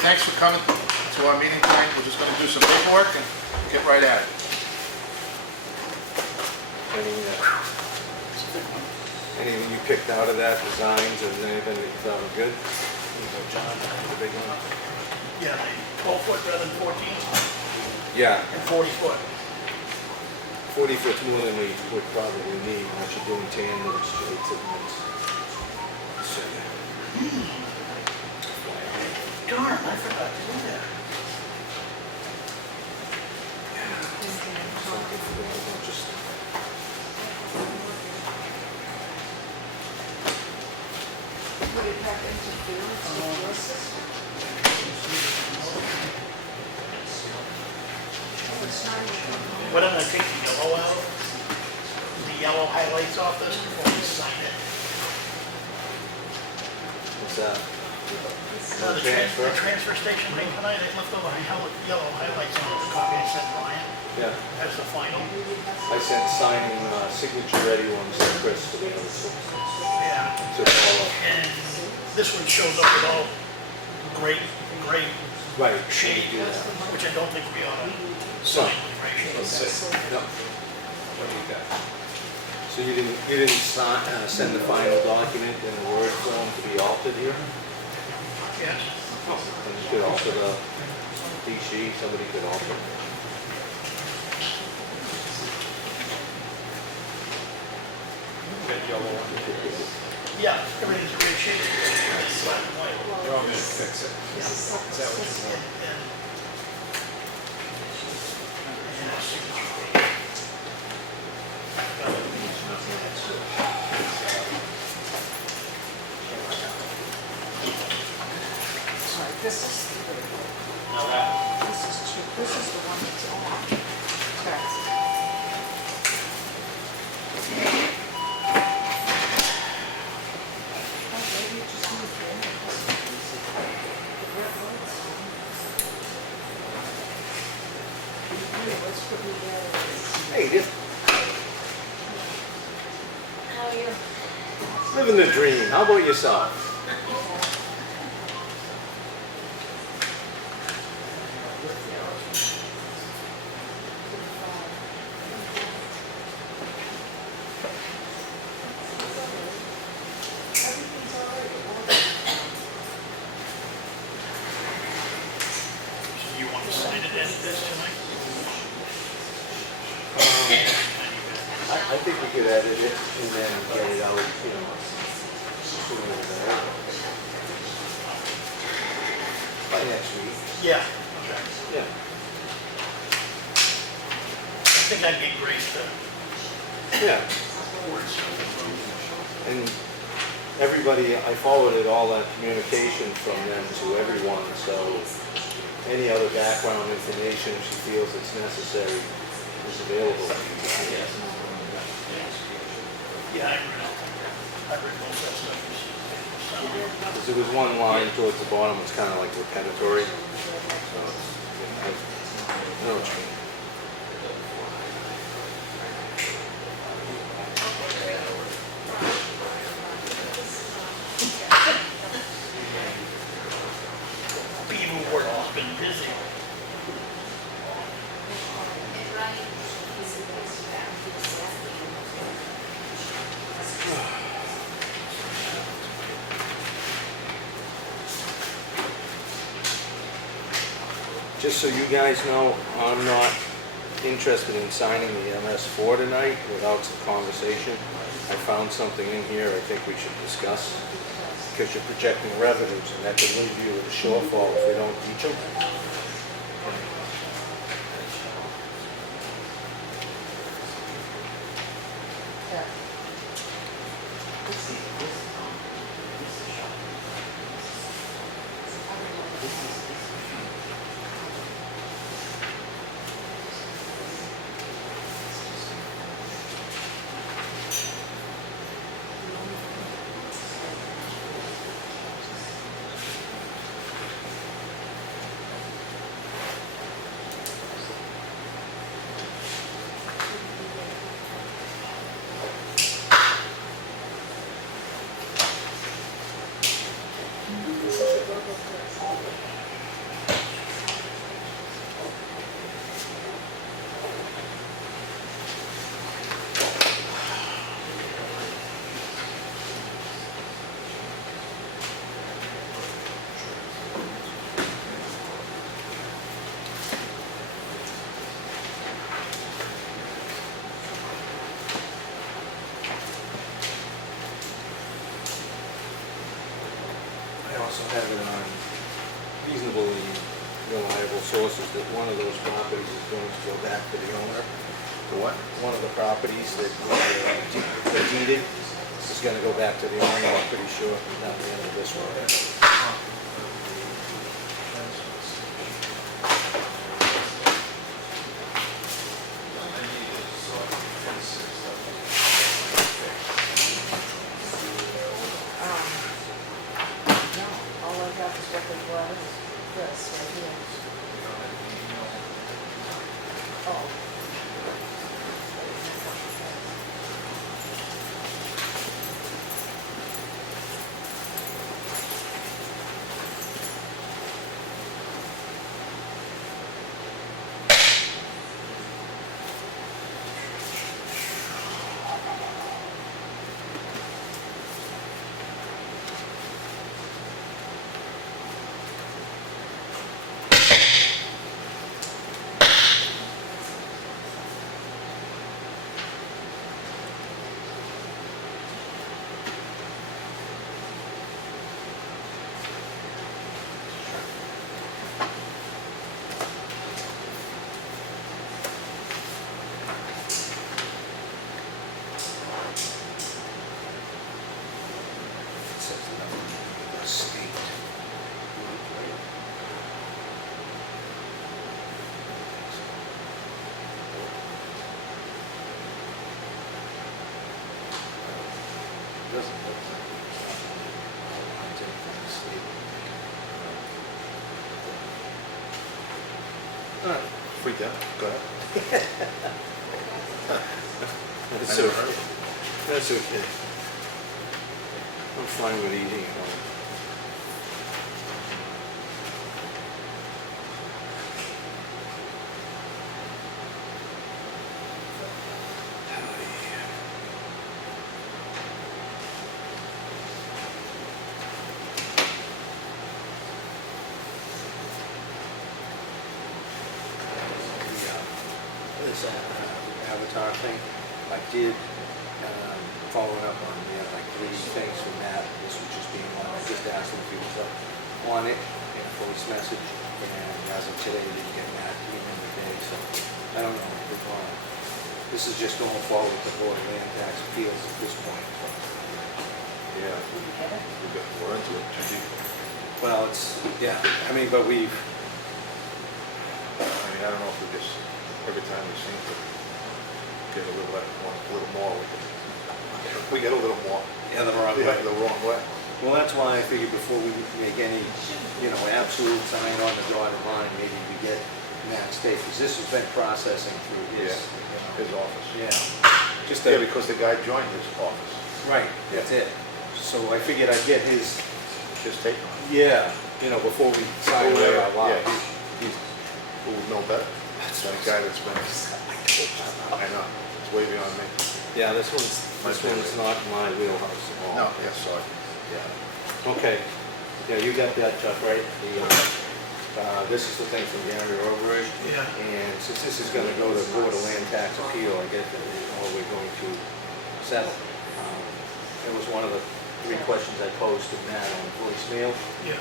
thanks for coming to our meeting tonight. We're just gonna do some paperwork and get right at it. Anything you picked out of that, designs, and anything that you thought were good? John, The big one? Yeah, 12 foot rather than 14 Yeah, and 40 foot. 40 foot's more than we would probably need once you're doing tandem straights and things. So, Darn, I forgot to do that. just Would it have interference with your system? It's not even- Why don't I take the yellow out? The yellow highlights off this before we sign it. what's that? No, the transfer station thing tonight, they left over yellow highlights on the copy I sent Brian. Yeah, That's the final. I sent signing signature ready ones to Chris to the other two. Yeah. So it's all up. And this one shows up with all gray Right. shade, do that. which I don't think we ought to sign with gray shade. No. So you didn't send the final document in a Word form to be altered here? Yes. And you could alter the DC, somebody could alter. Yeah, everything's gray shade. It's black and white. You're all gonna fix it. Yeah. Is that what you want? And a signature page. Sorry, this is three. Now that, This is two. This is the one that's on. That's it. Oh, maybe you just need the end. The red lights. Hey, let's put it there. Hey, just How are you? living the dream. How about yourself? Everything's all right. So you want to sign it as this tonight? I think we could edit it and then get it out, you know, sooner than later. By next week. Yeah. Okay. Yeah. I think I'd get Grace to Yeah. words. And everybody, I forwarded all that communication from them to everyone, so any other background information she feels it's necessary is available to you guys. Yeah, I read most of that stuff. Because there was one line towards the bottom, it's kind of like repetitory. So it's, I know what you mean. Beaver Ward has been busy. Just so you guys know, I'm not interested in signing the MS4 tonight without some conversation. I found something in here I think we should discuss, because you're projecting revenues, and that could leave you with a shortfall if we don't reach them. Yeah. also have it on reasonably reliable sources that one of those properties is going to go back to the owner. The what? One of the properties that was deeded is gonna go back to the owner, I'm pretty sure, down the end of this road. No, all I got is what they brought in, this right here. Oh. Doesn't look like it's lines in from the state. Alright, Freaked out. Go ahead. that's I never okay. heard of it. That's okay. I'm fine with eating at home. This avatar thing, I did, following up on, like 3 things from that, this was just being one, I just asked him if he was up on it in a voice message, and as of today, he didn't get that email today, so I don't know if we're going. This is just going forward with the Board of Land Tax Appeals at this point. Yeah, Did you get it? we're into it too deep. Well, it's, yeah, I mean, but we've, I mean, I don't know if we just, every time we seem to get a little more, we get a little more. yeah, the wrong Yeah, way. the wrong way. Well, that's why I figured before we make any, absolute sign on the dotted line, maybe we get Matt's state, because this has been processing through his, His office. yeah. Just Yeah, a, because the guy joined his office, right, that's it. So I figured I'd get his, his take on it. yeah, before we sign it out loud. Yeah, he's, who would know better? That's a guy that's been, I know, it's way beyond me. Yeah, this one's not my wheelhouse at all. No, yes, sorry. Yeah. Okay. Yeah, you got that, Chuck, right? This is the thing from Gary Overage. Yeah. And since this is gonna go to Board of Land Tax Appeal, I guess, or we're going to settle. It was one of the 3 questions I posed to Matt on voicemail Yeah.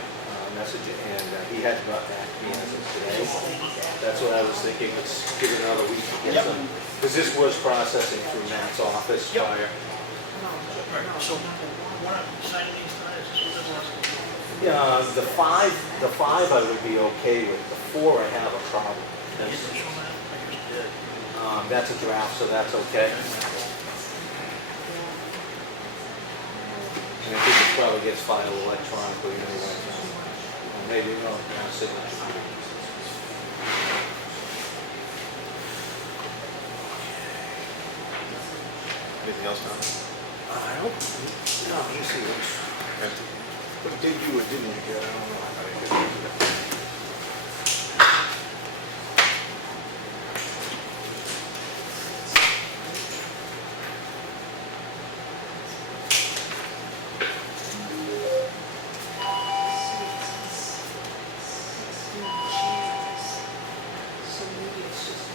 message, and he hadn't got back to me as of today. That's what I was thinking, let's give it another week to get some, because this was processing through Matt's office Yep. prior. Right, so we're not signing these tonight, is this what this is? Yeah, the five I would be okay with, the 4 I have a problem. You That's- didn't show that? I just did. That's a draft, so that's okay. And I think it probably gets filed electronically anyway. Or maybe, signature. Anything else, Tom? I don't, no, you see what's, Empty. what did you or didn't you get, I don't know. I didn't get it. So maybe it's just.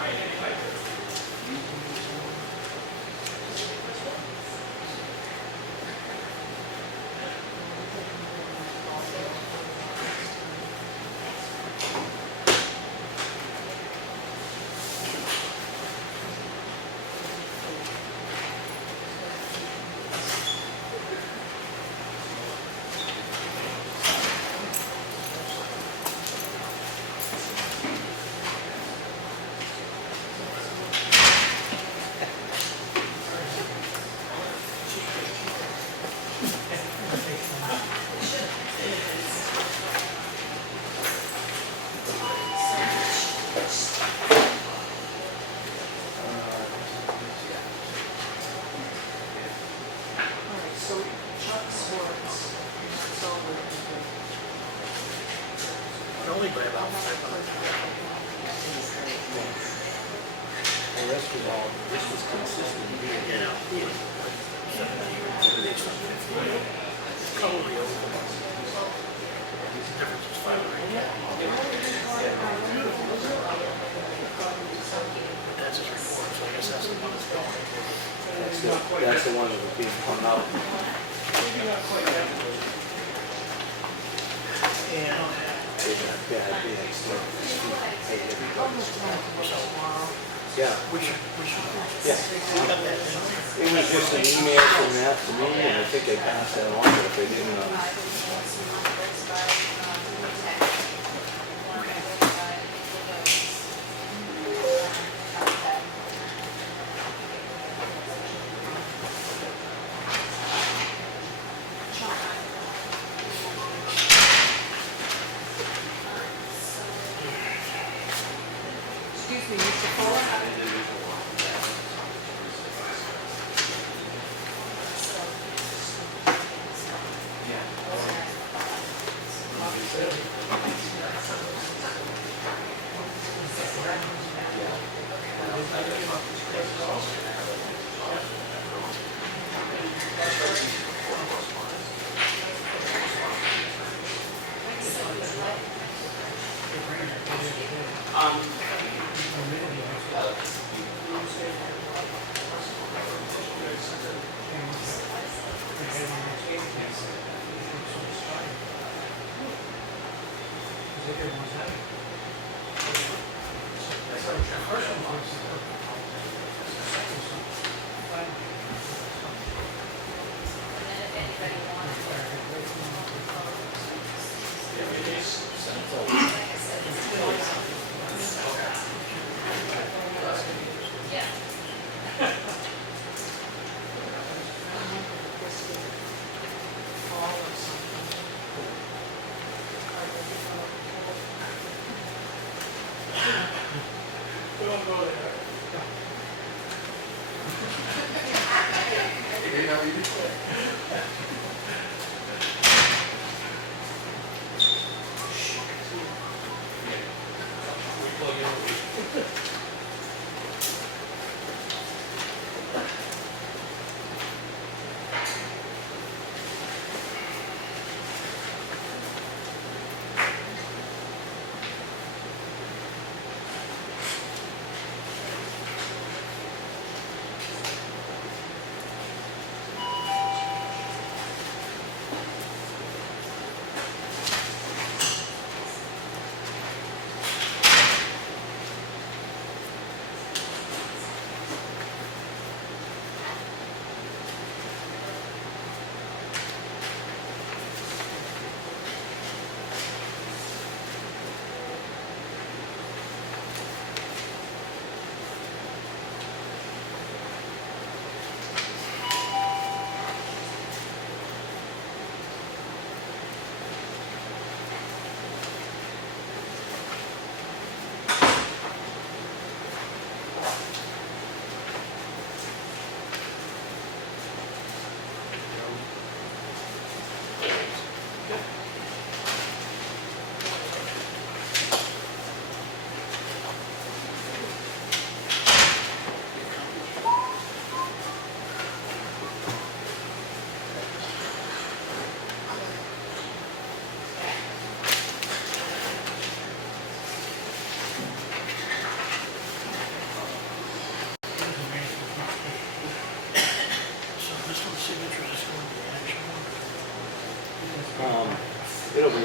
Alright, so Chuck's works, that's all we're gonna do. But only by about 500. The rest was all, this was consistent. You know, 70, based on 50. Probably over. The difference was 500. But that's his report, so I guess that's the one that's going. That's the one that was being hung out. And Yeah, it'd be excellent. Hey, everybody. Yeah, we should, yeah. cut that in. It was just an email from that to me, and I think they passed that on, but if they didn't, Excuse me, Mr. Fuller?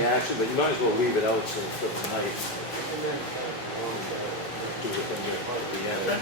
action, but you might as well leave it out so for the night. Do it when you're at the end.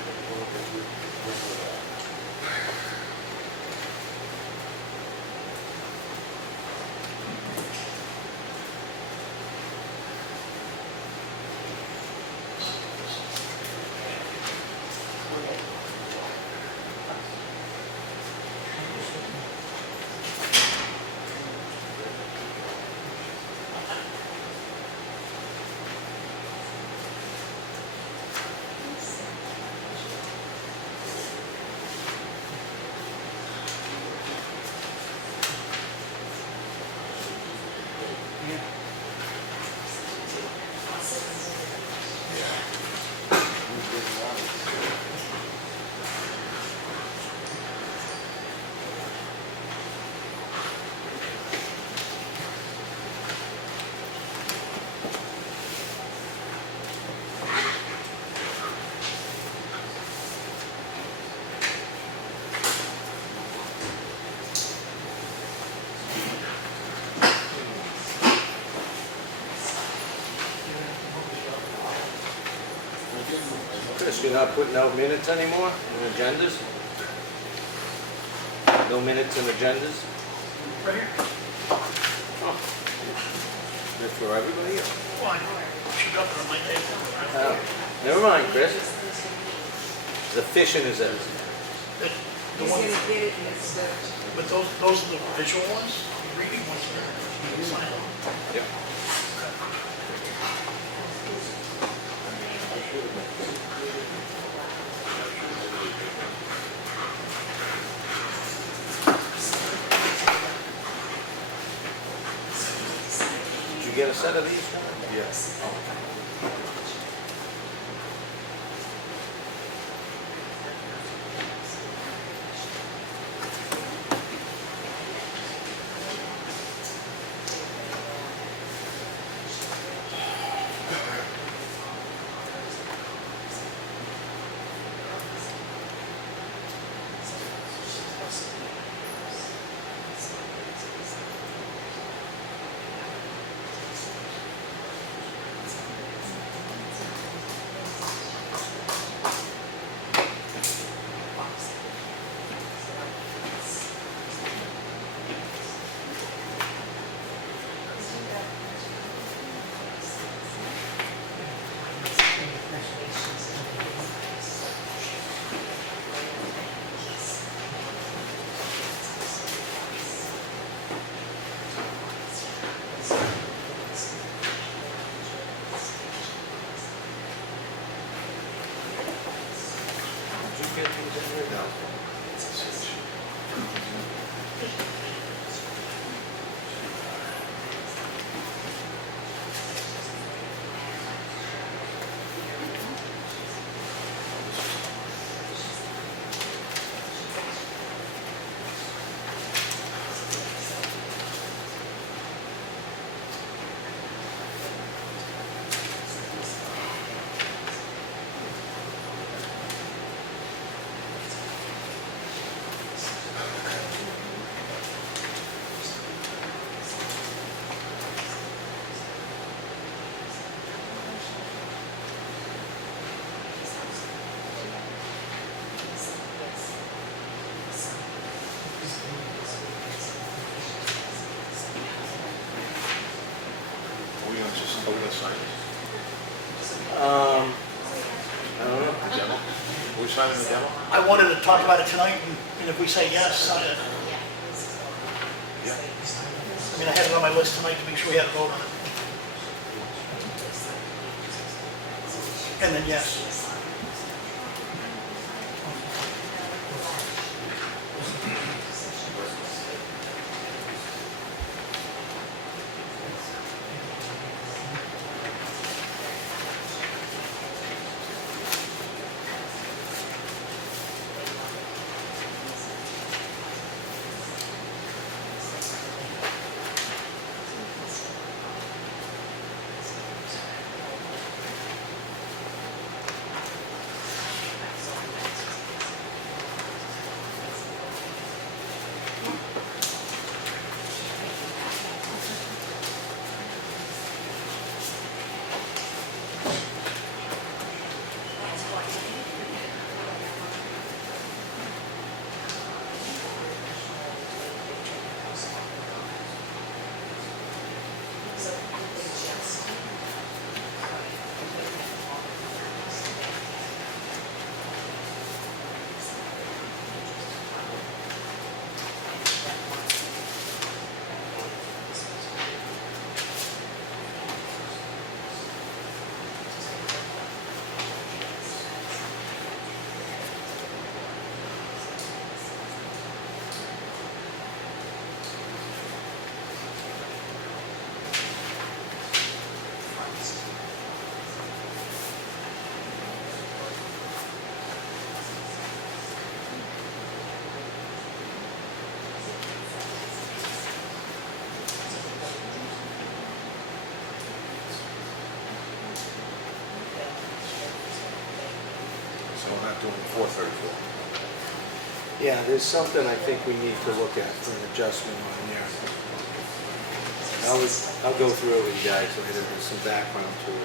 Chris, you're not putting out minutes anymore, and agendas? No minutes and agendas? Right here. Oh. Good for everybody? Well, I should up on my day. Oh, never mind, Chris. The fishing is in. The He's one, gonna get it mixed up. but those are the visual ones, the reading ones are, you can sign them. Yep. Did you get a set of these? Yes. Did you get these in here? No. Are we gonna sign this? I don't know. The demo? Are we signing the demo? I wanted to talk about it tonight, and if we say yes, sign it. Yeah. I mean, I had it on my list tonight to make sure we had a vote on it. And then yes. we're not doing 434. Yeah, there's something I think we need to look at for an adjustment on there. I'll go through it with you guys later, there's some background to it.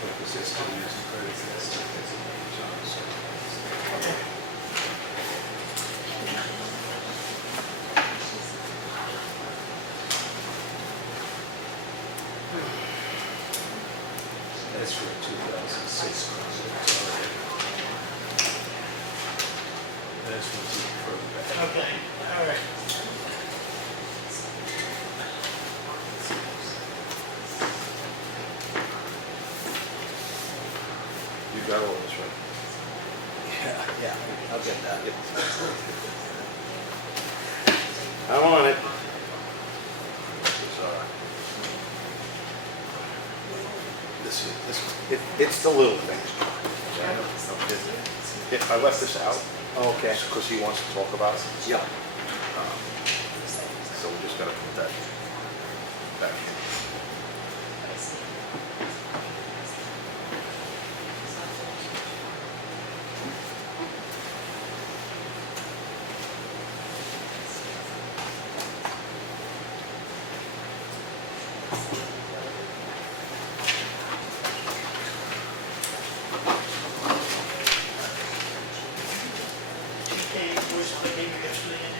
Purposes to use the credit test as a job, so. That's for 2006 project. That's what's even further back. Okay, all right. You got all this, right? Yeah, I'll get that. I'm on it. It's the little things. I left this out Okay. because he wants to talk about it. Yeah. So we just gotta put that back in. Okay, voice on the game yesterday and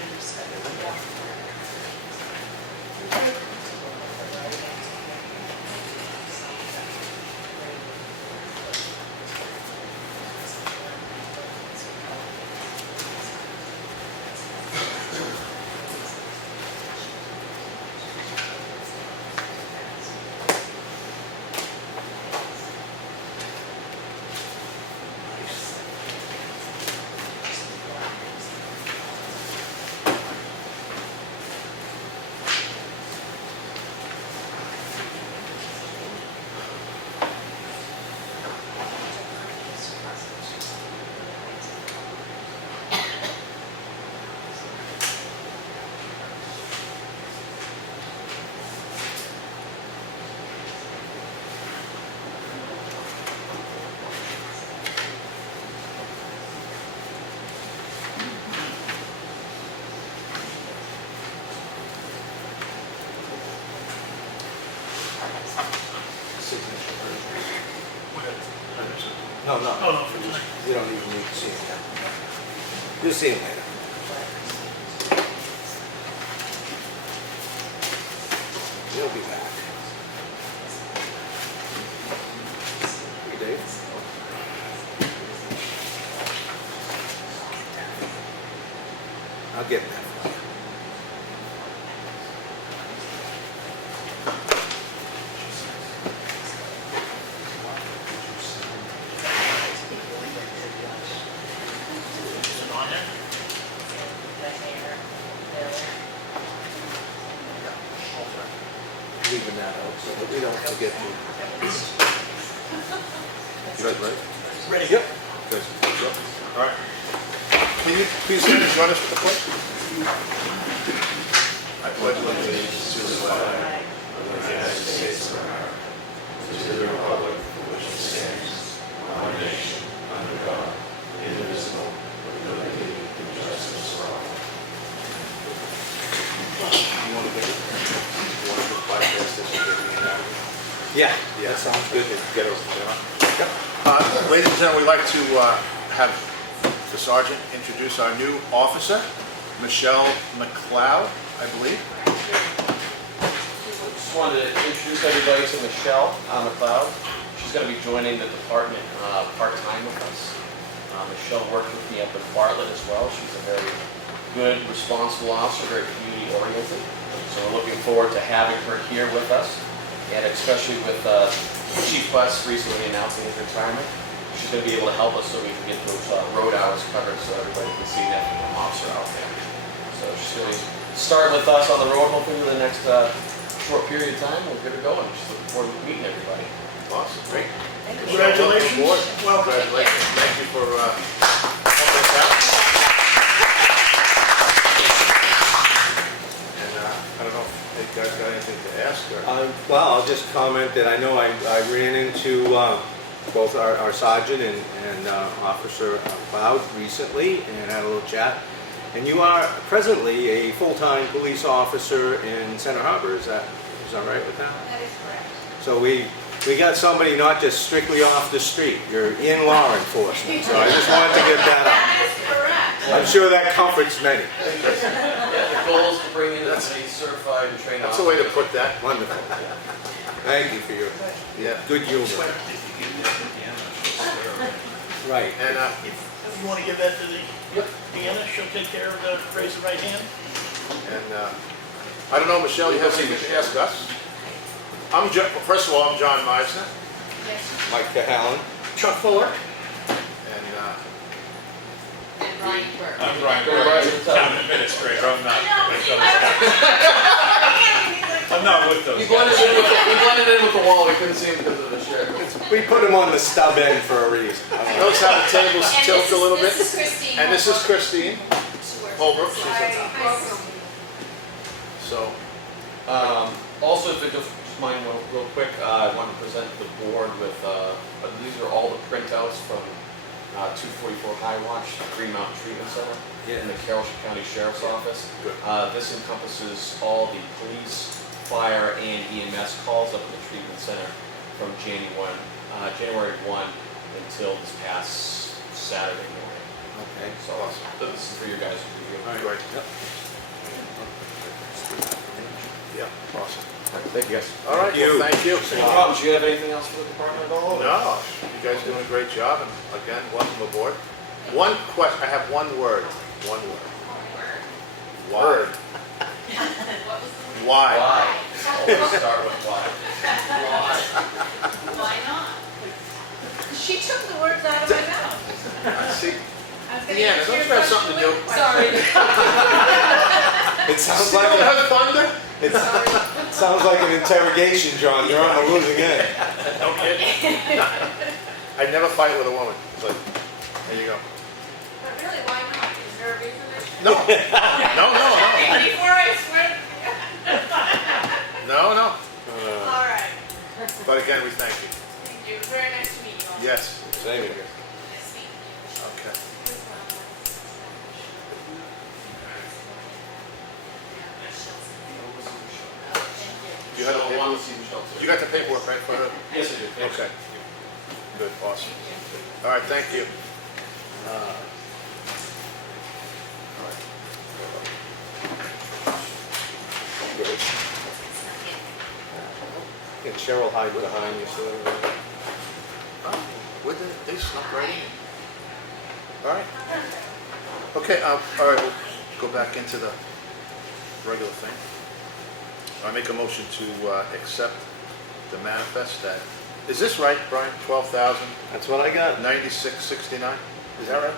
No, no. Oh, no, for tonight. You don't even need to see it now. You'll see it later. You'll be back. Hey, Dave. I'll get that for you. Is it on there? Leaving that out so that we don't forget to. You guys ready? Ready? Yep. Guys, yep. All right. Can you please stand and join us with the pledge? I pledge allegiance to the flag of the United States of America, to the republic for which it stands, one nation, under God, indivisible, with liberty and justice for all. You want to get it? You want to bypass this and get me out? Yeah, that sounds good. Get it, ladies and gentlemen, we'd like to have the sergeant introduce our new officer, Michelle McLeod, I believe. Just wanted to introduce everybody to Michelle McLeod. She's going to be joining the department part-time with us. Michelle worked with me up in Bartlett as well. She's a very good, responsible officer, very community-oriented. So we're looking forward to having her here with us, and especially with Chief West recently announcing his retirement. She's going to be able to help us so we can get those road hours covered so everybody can see that officer out there. So she's going to start with us on the road hopefully in the next short period of time. We'll get her going. Just looking forward to meeting everybody. Awesome, great. Congratulations. Welcome. Congratulations. Thank you for helping us out. And I don't know if you guys got anything to ask or? Well, I'll just comment that I know I ran into both our sergeant and Officer Cloud recently and had a little chat. And you are presently a full-time police officer in Center Harbor, is that right with that? That is correct. So we got somebody not just strictly off the street, you're in law enforcement, so I just wanted to get that out. That is correct. I'm sure that comforts many. Yeah, the goal is to bring in a certified and trained That's officer. a way to put that. Wonderful. Thank you for your Yeah. good humor. Right. And, If you want to give that to Deanna, she'll take care of the raise the right hand. I don't know, Michelle, you have anything to ask us? First of all, I'm John Meisner, Yes. Mike Cahalane. Chuck Fuller. and And Brian Burke. I'm Brian Go right Burke, to the top. town administrator, I'm not. I I'm not with those We blended guys. in with the wall, we couldn't see him because of the share. We put him on the stub end for a reason. notice how the tables And tilt a little bit. This is Christine. And this is Christine Holbrook. She's Welcome. So, Also, if you just mind real quick, I want to present the board with, these are all the printouts from 244 High Watch, Green Mountain Treatment Center, in the Carrollton County Sheriff's Office. Good. This encompasses all the police, fire, and EMS calls up in the treatment center from January 1 until this past Saturday morning. Okay. So this is for your guys to review. great. Yeah, awesome. Thank you guys. All right, well, thank you. No problems. Do you have anything else for the department at all? No, you guys doing a great job, and again, welcome aboard. One question, I have one word. One word. Word. Why? Why? Always start with why. Why not? She took the words out of my mouth. See, I was gonna Deanna, answer don't your you have something to do? question with a question. It sounds see, like don't have thunder? it sounds like an interrogation, John. You're on the losing end. No kidding. I'd never fight with a woman, but there you go. But really, why not? Is there a reason that she? No, no. Before I swear. No. All right. But again, we thank you. Thank you. Very nice to meet you all. Yes. Same here. Nice to meet you. Okay. You had a I paper- want to see Michelle too. You got the paperwork, right, for her? Yes, I do. Thanks. Okay. Good, awesome. All right, thank you. Good. Get Cheryl hide behind you so that Oh, would they snuck right in? All right. Okay, all right, we'll go back into the regular thing. I make a motion to accept the manifest that, is this right, Brian? 12,096.69? that's what I got, Is that right?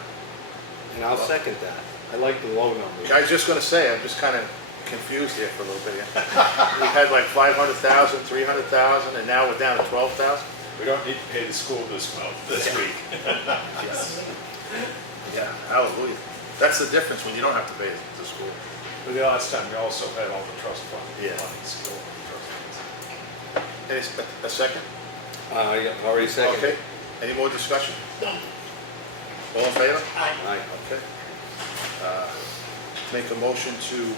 and I'll second that. I like the low numbers. I was just gonna say, I'm just kind of confused here for a little bit. We had like 500,000, 300,000, and now we're down to 12,000? We don't need to pay the school this week. Yeah, hallelujah. That's the difference when you don't have to pay the school. But the last time, we also had all the trust fund Yeah. money, school trust funds. Any, a second? Yeah, already seconded. Okay, any more discussion? All in favor? Aye. Okay. Make a motion to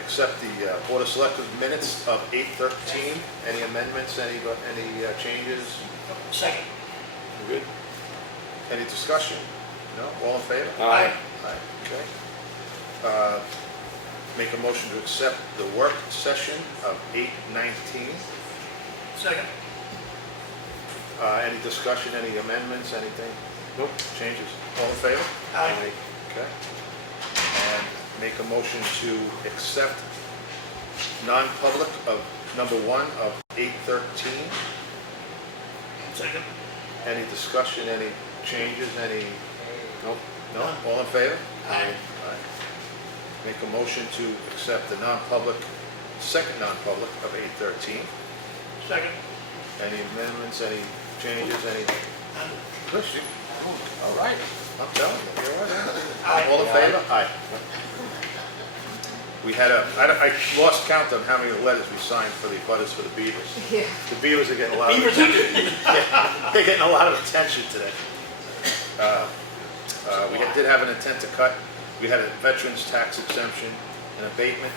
accept the Board of Selectmen minutes of 8/13. Any amendments, any changes? Second. Good. Any discussion? No? All in favor? Aye. Aye, okay. Make a motion to accept the work session of 8/19. Second. Any discussion, any amendments, anything? Nope. Changes? All in favor? Aye. Okay. And make a motion to accept non-public of number 1 of 8/13. Second. Any discussion, any changes, any? Nope. No? All in favor? Aye. Aye. Make a motion to accept the non-public, second non-public of 8/13. Second. Any amendments, any changes, any? None. Good, all right, I'm telling you, you're right. Aye. All in favor? Aye. we had I lost count on how many letters we signed for the butters for the beavers. Yeah. The beavers are getting a lot of attention. Yeah, they're getting a lot of attention today. We did have an intent to cut. We had a veterans tax exemption, an abatement,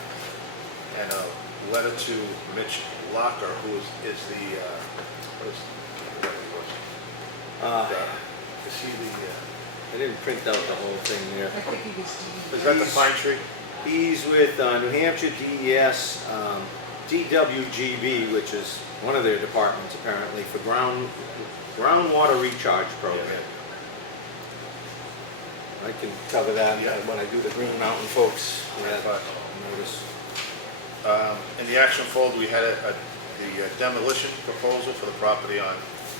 and a letter to Mitch Locker, who is the, what is, I forget what he was. Is he I didn't print out the whole thing there. I think he was. is that the pine tree? He's with New Hampshire DES, DWGB, which is one of their departments apparently, for groundwater recharge program. I can cover that when I do the Green Mountain folks. Notice. In the action folder, we had the demolition proposal for the property on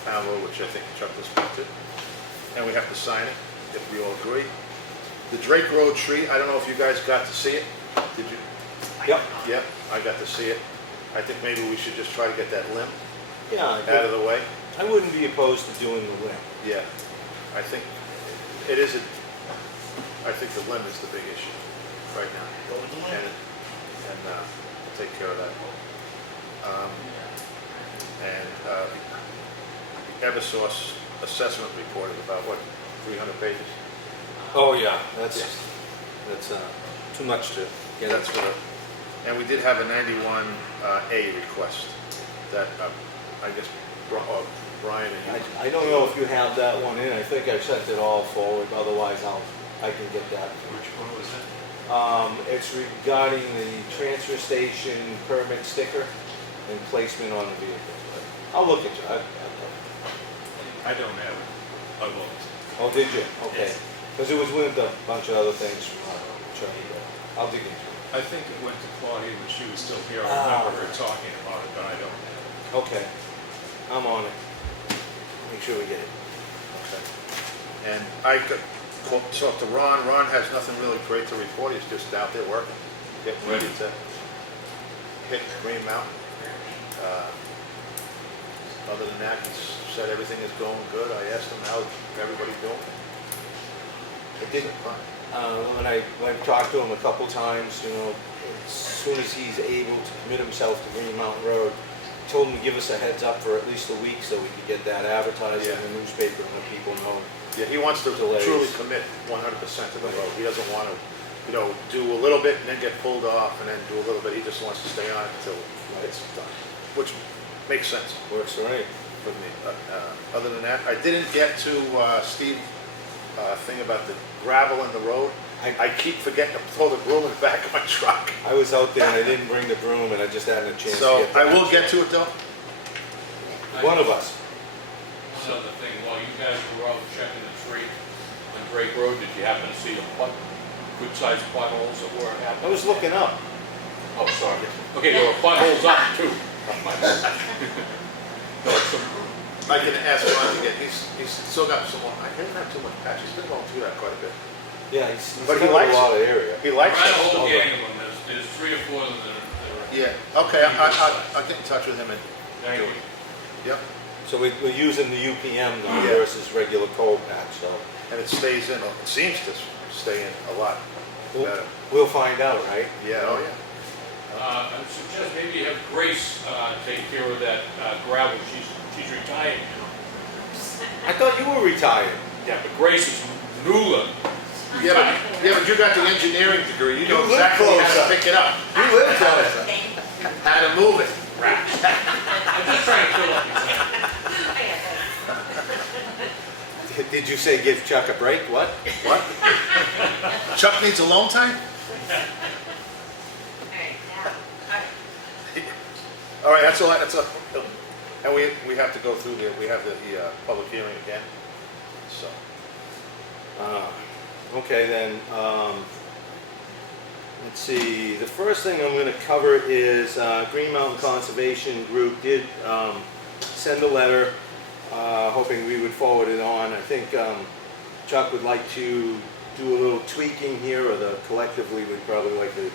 Town Road, which I think Chuck was to. And we have to sign it, if we all agree. The Drake Road tree, I don't know if you guys got to see it. Did you? Yep. Yep, I got to see it. I think maybe we should just try to get that limb Yeah, out of the way. I wouldn't be opposed to doing the limb. Yeah, I think it is I think the limb is the big issue right now. Go with the limb. And we'll take care of that. The Eversource assessment report is about, what, 300 pages? Oh, yeah, that's too much to get That's into. what, and we did have a 91A request that I guess Brian and you. I don't know if you have that one in. I think I sent it all forward. Otherwise, I can get that. Which one was that? It's regarding the transfer station permit sticker and placement on the vehicle. I'll look at you. I don't have it. I won't. Oh, did you? Okay. Yes. Because it was with a bunch of other things which I need to, I'll dig into it. I think it went to Claudia when she was still here. I remember her talking about it, but I don't have it. Okay. I'm on it. Make sure we get it. Okay. And I talked to Ron. Ron has nothing really great to report. He's just out there working, getting ready to hit Green Mountain. Other than that, he said everything is going good. I asked him how everybody's doing. I did, when I've talked to him a couple times, you know, as soon as he's able to commit himself to Green Mountain Road, told him to give us a heads up for at least a week so we could get that advertised in the newspaper and let people know. Yeah, he wants to Delays. truly commit 100% to the road. He doesn't want to, do a little bit and then get pulled off and then do a little bit. He just wants to stay on it until it's done, which makes sense Works all right. for me. Other than that, I didn't get to Steve thing about the gravel in the road. I keep forgetting to throw the broom in the back of my truck. I was out there and I didn't bring the broom and I just hadn't a chance to So get there. I will get to it though. One of us. One other thing, while you guys were out checking the tree on Drake Road, did you happen to see the good-sized potholes that were I happening? was looking up. Oh, sorry. Okay, there were potholes up too. No, some, I can ask Ron to get, he's still got some more, I didn't have too much patch, he's been going through that quite a bit. Yeah, he's But he covered likes a lot it. of area. He likes right, a it. whole gang of them, there's 3 or 4 of them that are. Yeah, okay, I'll get in touch with him and Thank do you. it. Yep, So we're using the UPM now Yeah. versus regular coal patch, so and it stays in, it seems to stay in a lot better. we'll find out, right? Yeah, oh yeah. I would suggest maybe you have Grace take care of that gravel, she's retired. I thought you were retired. Yeah, but Grace is Newland. Yeah, but you got the engineering degree, you know You live exactly how closer. to pick it up, You live closer. how to move it. I'm just trying to fill up your time. Did you say give Chuck a break? What? What? Chuck needs alone time? All right, that's all, and we have to go through we have the public hearing again, so. Okay then, let's see, the first thing I'm gonna cover is Green Mountain Conservation Group did send a letter hoping we would forward it on. I think Chuck would like to do a little tweaking here, or collectively would probably like to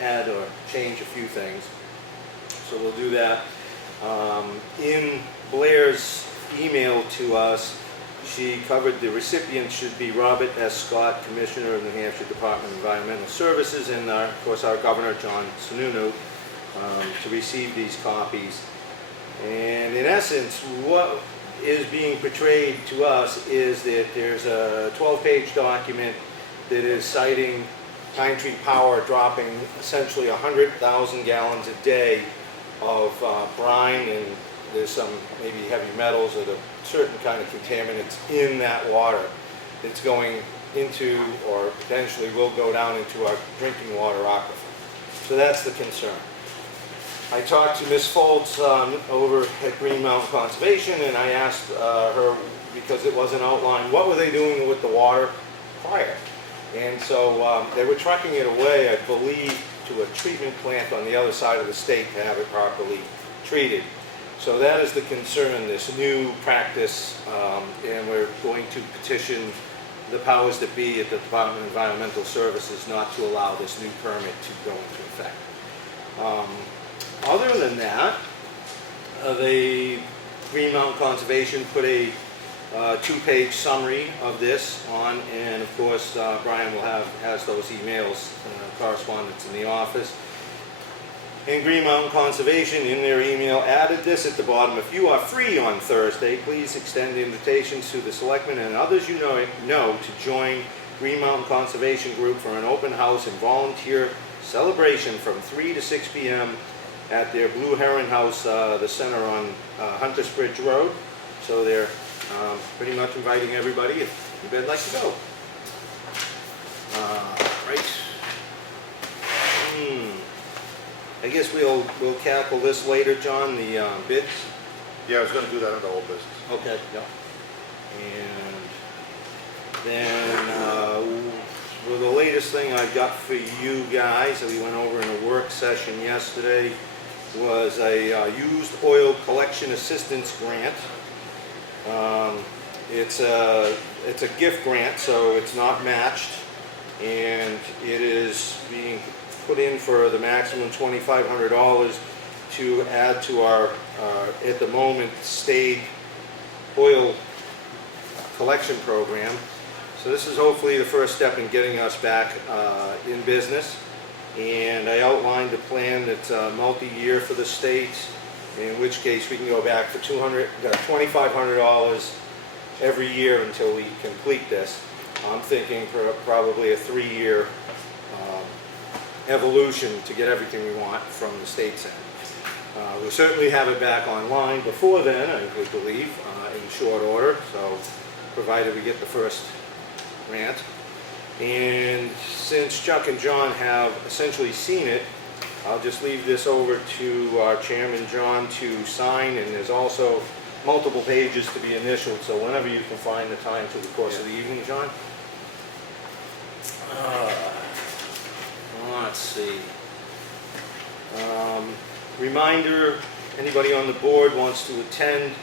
add or change a few things. So we'll do that. In Blair's email to us, She covered the recipient should be Robert S. Scott, Commissioner of New Hampshire Department of Environmental Services, and of course our Governor, John Sununu, to receive these copies. And in essence, what is being portrayed to us is that there's a 12-page document that is citing Pine Tree Power dropping essentially 100,000 gallons a day of brine, and there's some maybe heavy metals or a certain kind of contaminants in that water that's going into, or potentially will go down into, our drinking water aquifer. So that's the concern. I talked to Ms. Foltz over at Green Mountain Conservation, and I asked her, because it wasn't outlined, what were they doing with the water prior? And so they were trucking it away, I believe, to a treatment plant on the other side of the state to have it properly treated. So that is the concern, this new practice, and we're going to petition the powers that be at the Department of Environmental Services not to allow this new permit to go into effect. Other than that, the Green Mountain Conservation put a 2-page summary of this on, and of course Brian has those emails, correspondence in the office. And Green Mountain Conservation in their email added this at the bottom: if you are free on Thursday, please extend invitations to the Selectmen and others you know to join Green Mountain Conservation Group for an open house and volunteer celebration from 3 to 6 p.m. at their Blue Heron House, the center on Hunters Bridge Road. So they're pretty much inviting everybody if you'd like to go. Right. I guess we'll tackle this later, John, the bids. Yeah, I was gonna do that under old business. Okay. Yeah. And then well, the latest thing I got for you guys that we went over in a work session yesterday was a used oil collection assistance grant. It's a gift grant, so it's not matched, and it is being put in for the maximum $2,500 to add to our, at the moment, state oil collection program. So this is hopefully the first step in getting us back in business. And I outlined a plan that's multi-year for the state, in which case we can go back for $2,500 every year until we complete this. I'm thinking for probably a 3-year evolution to get everything we want from the state's end. We'll certainly have it back online before then, I would believe, in short order, so provided we get the first grant. And since Chuck and John have essentially seen it, I'll just leave this over to our chairman, John, to sign, and there's also multiple pages to be initialed, so whenever you can find the time through the course of the evening, John. Let's see. Reminder, anybody on the board wants to attend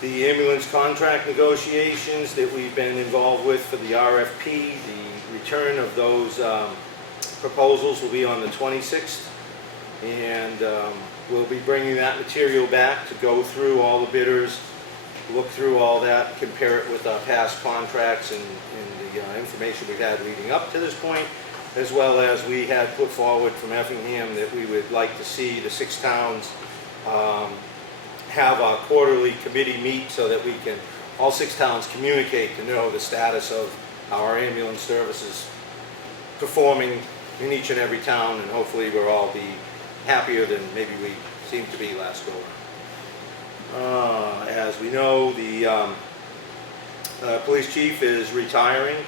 the ambulance contract negotiations that we've been involved with for the RFP. The return of those proposals will be on the 26th, and we'll be bringing that material back to go through all the bidders, look through all that, compare it with our past contracts and the information we've had leading up to this point, as well as we had put forward from Effingham that we would like to see the 6 towns have a quarterly committee meet so that we can, all 6 towns, communicate to know the status of our ambulance services performing in each and every town, and hopefully we'll all be happier than maybe we seemed to be last go around. As we know, the police chief is retiring.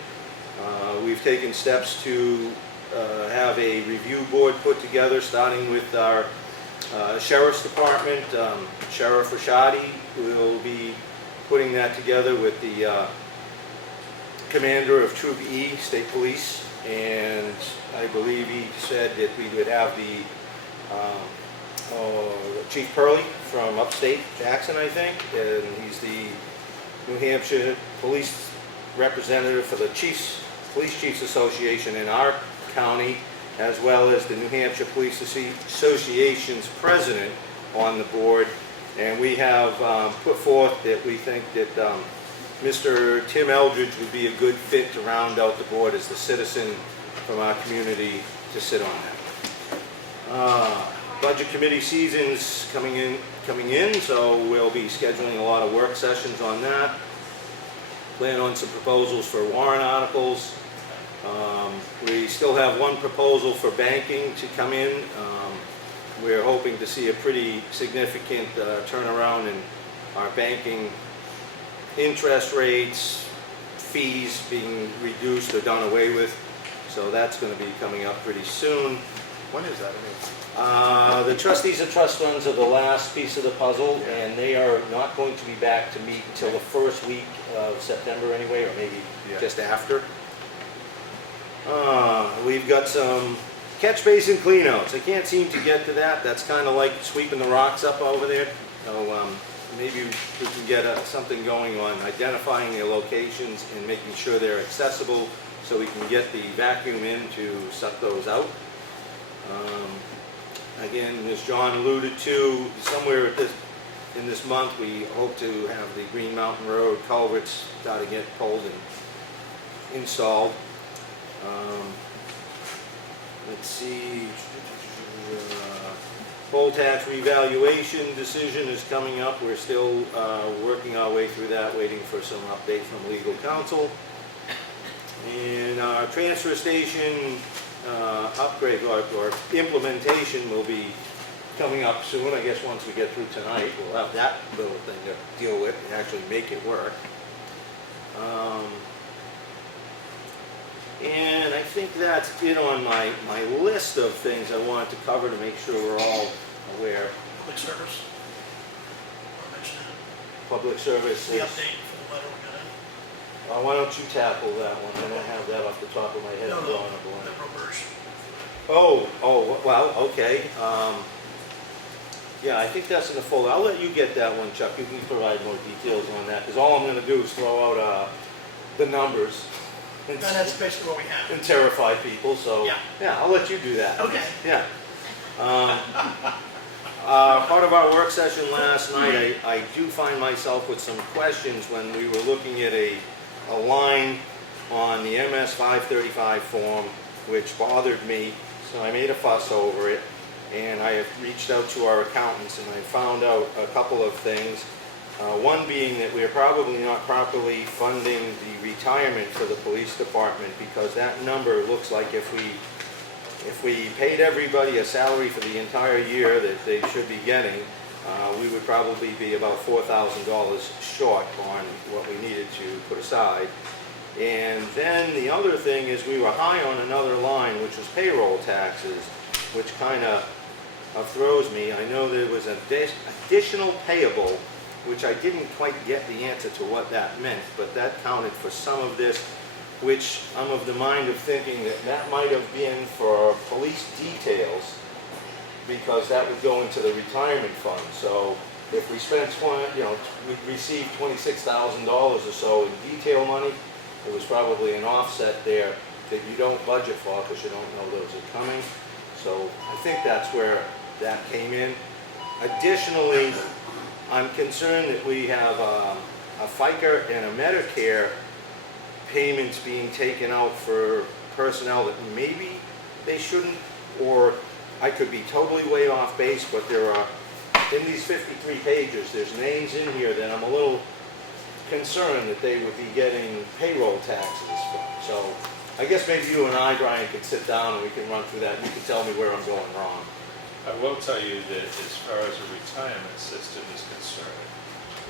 We've taken steps to have a review board put together, starting with our Sheriff's Department. Sheriff Rashadi will be putting that together with the commander of Troop E, State Police, and I believe he said that we would have the Chief Purley from upstate Jackson, I think, and he's the New Hampshire Police representative for the Police Chiefs Association in our county, as well as the New Hampshire Police Association's president on the board. And we have put forth that we think that Mr. Tim Eldridge would be a good fit to round out the board as the citizen from our community to sit on that. Budget committee season's coming in, so we'll be scheduling a lot of work sessions on that. Plan on some proposals for warrant articles. We still have one proposal for banking to come in. We're hoping to see a pretty significant turnaround in our banking interest rates, fees being reduced or done away with. So that's going to be coming up pretty soon. When is that? I mean, The trustees and trust funds are the last piece of the puzzle, and they are not going to be back to meet until the first week of September anyway, or maybe just after. We've got some catch basin cleanouts. I can't seem to get to that. That's kind of like sweeping the rocks up over there. So maybe we can get something going on identifying the locations and making sure they're accessible so we can get the vacuum in to suck those out. Again, as John alluded to, somewhere in this month we hope to have the Green Mountain Road culverts start to get pulled and installed. Let's see, poll tax revaluation decision is coming up. We're still working our way through that, waiting for some update from legal counsel. And our transfer station upgrade or implementation will be coming up soon. I guess once we get through tonight, we'll have that little thing to deal with and actually make it work. And I think that's it on my list of things I wanted to cover to make sure we're all aware. Public service. Or mention it. Public service The is, update for the letter we got in. why don't you tackle that one? I don't have that off the top of my head. No, I'm drawing a blank. the reverse. Oh, well, okay. Yeah, I think that's in the folder. I'll let you get that one, Chuck. You can provide more details on that, because all I'm gonna do is throw out the numbers And that's basically what we have. and terrify people, so. Yeah. I'll let you do that. Okay. Yeah. Part of our work session last night, I do find myself with some questions when we were looking at a line on the MS 535 form, which bothered me, so I made a fuss over it, and I have reached out to our accountants, and I found out a couple of things. One being that we're probably not properly funding the retirement for the police department, because that number looks like if we paid everybody a salary for the entire year that they should be getting, we would probably be about $4,000 short on what we needed to put aside. And then the other thing is we were high on another line, which was payroll taxes, which kind of throws me. I know there was an additional payable, which I didn't quite get the answer to what that meant, but that counted for some of this, which I'm of the mind of thinking that might have been for police details, because that would go into the retirement fund. So if we spent we received $26,000 or so in detail money, it was probably an offset there that you don't budget for because you don't know those are coming. So I think that's where that came in. Additionally, I'm concerned that we have a FICA and a Medicare payments being taken out for personnel that maybe they shouldn't, or I could be totally way off base, but there are, in these 53 pages, there's names in here that I'm a little concerned that they would be getting payroll taxes from. So I guess maybe you and I, Brian, could sit down and we can run through that and you can tell me where I'm going wrong. I will tell you that as far as the retirement system is concerned,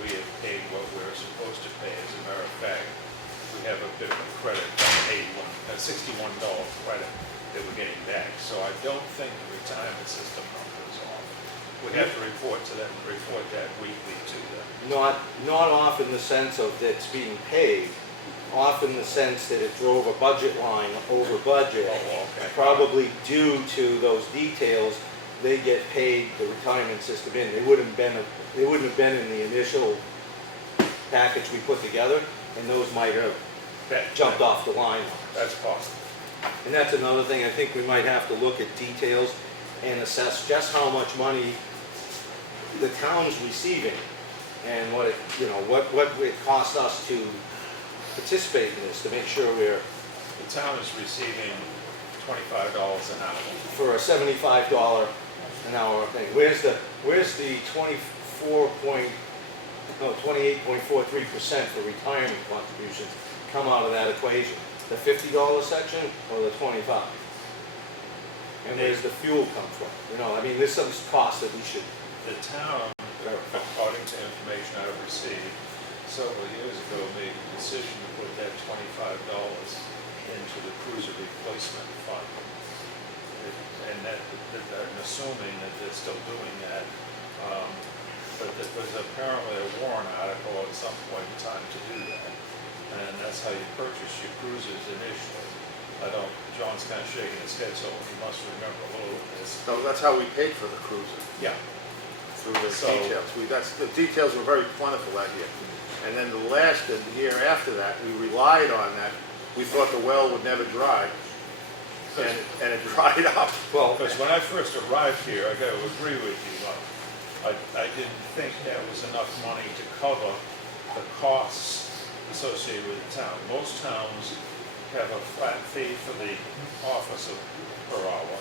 we have paid what we're supposed to pay. As a matter of fact, we have a bit of a credit, a $61 credit that we're getting back. So I don't think the retirement system number is off. We have to report that weekly to them. Not off in the sense of it's being paid, off in the sense that it drove a budget line over budget. Oh, okay. Probably due to those details, they get paid the retirement system in. They wouldn't have been in the initial package we put together, and those might have jumped off the line. That's possible. And that's another thing. I think we might have to look at details and assess just how much money the town's receiving and what it, you know, what it costs us to participate in this, to make sure we're, The town is receiving $25 an hour. for a $75 an hour thing. Where's the 28.43% for retirement contributions come out of that equation? The $50 section or the 25? And where's the fuel come from? You know, I mean, there's some cost that we should The town, verify. according to information I received several years ago, made a decision to put that $25 into the cruiser replacement fund. And I'm assuming that they're still doing that. But there was apparently a warrant article at some point in time to do that. And that's how you purchase your cruisers initially. John's kind of shaking his head, so he must remember a little of this. No, that's how we paid for the cruiser, Yeah. through the So- details. The details were very plentiful that year. And then the year after that, we relied on that. We thought the well would never dry, and it dried up. Well, Because when I first arrived here, I got to agree with you, I didn't think there was enough money to cover the costs associated with the town. Most towns have a flat fee for the officer per hour,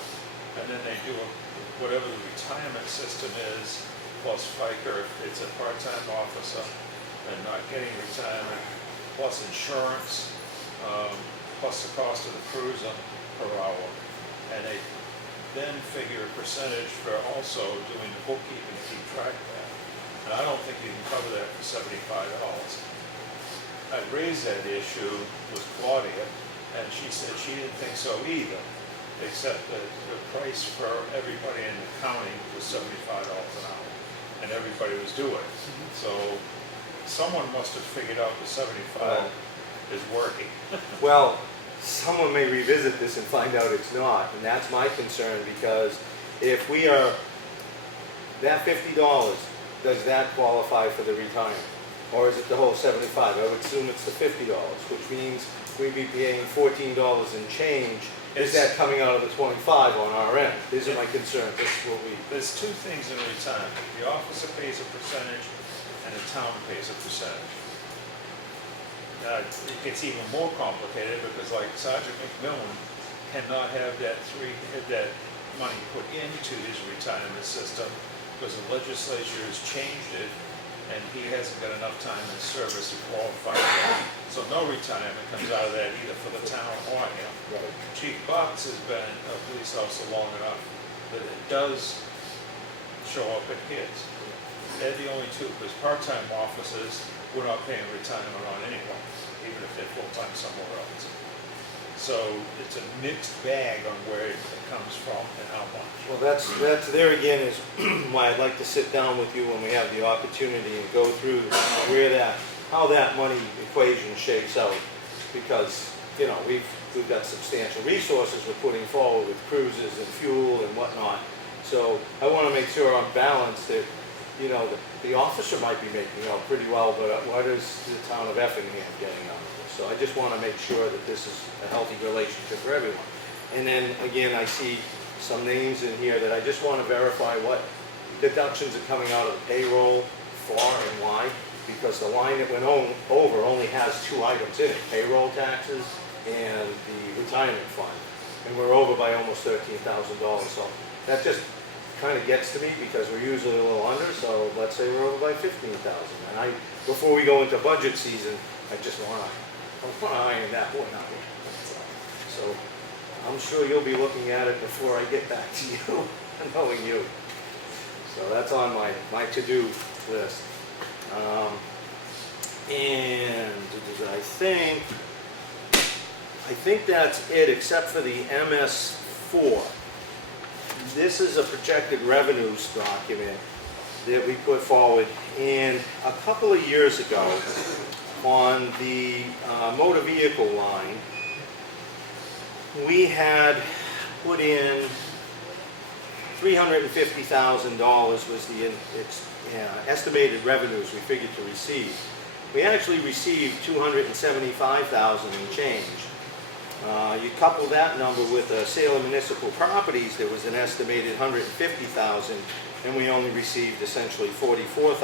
and then they do whatever the retirement system is, plus FICA if it's a part-time officer and not getting retirement, plus insurance, plus the cost of the cruiser per hour. And they then figure a percentage for also doing the bookkeeping to keep track of that. And I don't think you can cover that for $75. I raised that issue with Claudia, and she said she didn't think so either, except that the price for everybody in the county was $75 an hour, and everybody was doing it. So someone must have figured out the 75 is working. well, someone may revisit this and find out it's not, and that's my concern, because if we are, that $50, does that qualify for the retirement? Or is it the whole 75? I would assume it's the $50, which means we'd be paying $14 and change. Is that coming out of the 25 on our end? These are my concerns. That's what we. There's two things in retirement. The officer pays a percentage, and the town pays a percentage. Now, it gets even more complicated because like Sergeant McMillan cannot have that money put into his retirement system because the legislature has changed it, and he hasn't got enough time in service to qualify for it. So no retirement comes out of that either for the town or him. Right. Chief Box has been a police officer long enough that it does show up in his. They're the only two, because part-time officers, we're not paying retirement on anyway, even if they're full-time somewhere else. So it's a mixed bag on where it comes from and how much. Well, that's there again is why I'd like to sit down with you when we have the opportunity and go through how that money equation shakes out, because you know we've got substantial resources we're putting forward with cruises and fuel and whatnot. So I want to make sure I'm balanced that you know the officer might be making out pretty well, but what is the town of Effingham getting out of this? So I just want to make sure that this is a healthy relationship for everyone. And then again, I see some names in here that I just want to verify what deductions are coming out of the payroll for and why, because the line that went over only has two items in it, payroll taxes and the retirement fund. And we're over by almost $13,000. So that just kind of gets to me because we're usually a little under, so let's say we're over by 15,000. And before we go into budget season, I just want to iron that one out. So I'm sure you'll be looking at it before I get back to you, knowing you. So that's on my to-do list. And I think that's it, except for the MS4. This is a projected revenues document that we put forward. And a couple of years ago, on the motor vehicle line, we had put in $350,000 was the estimated revenues we figured to receive. We actually received $275,000 and change. You couple that number with a sale of municipal properties, there was an estimated $150,000, and we only received essentially $44,000.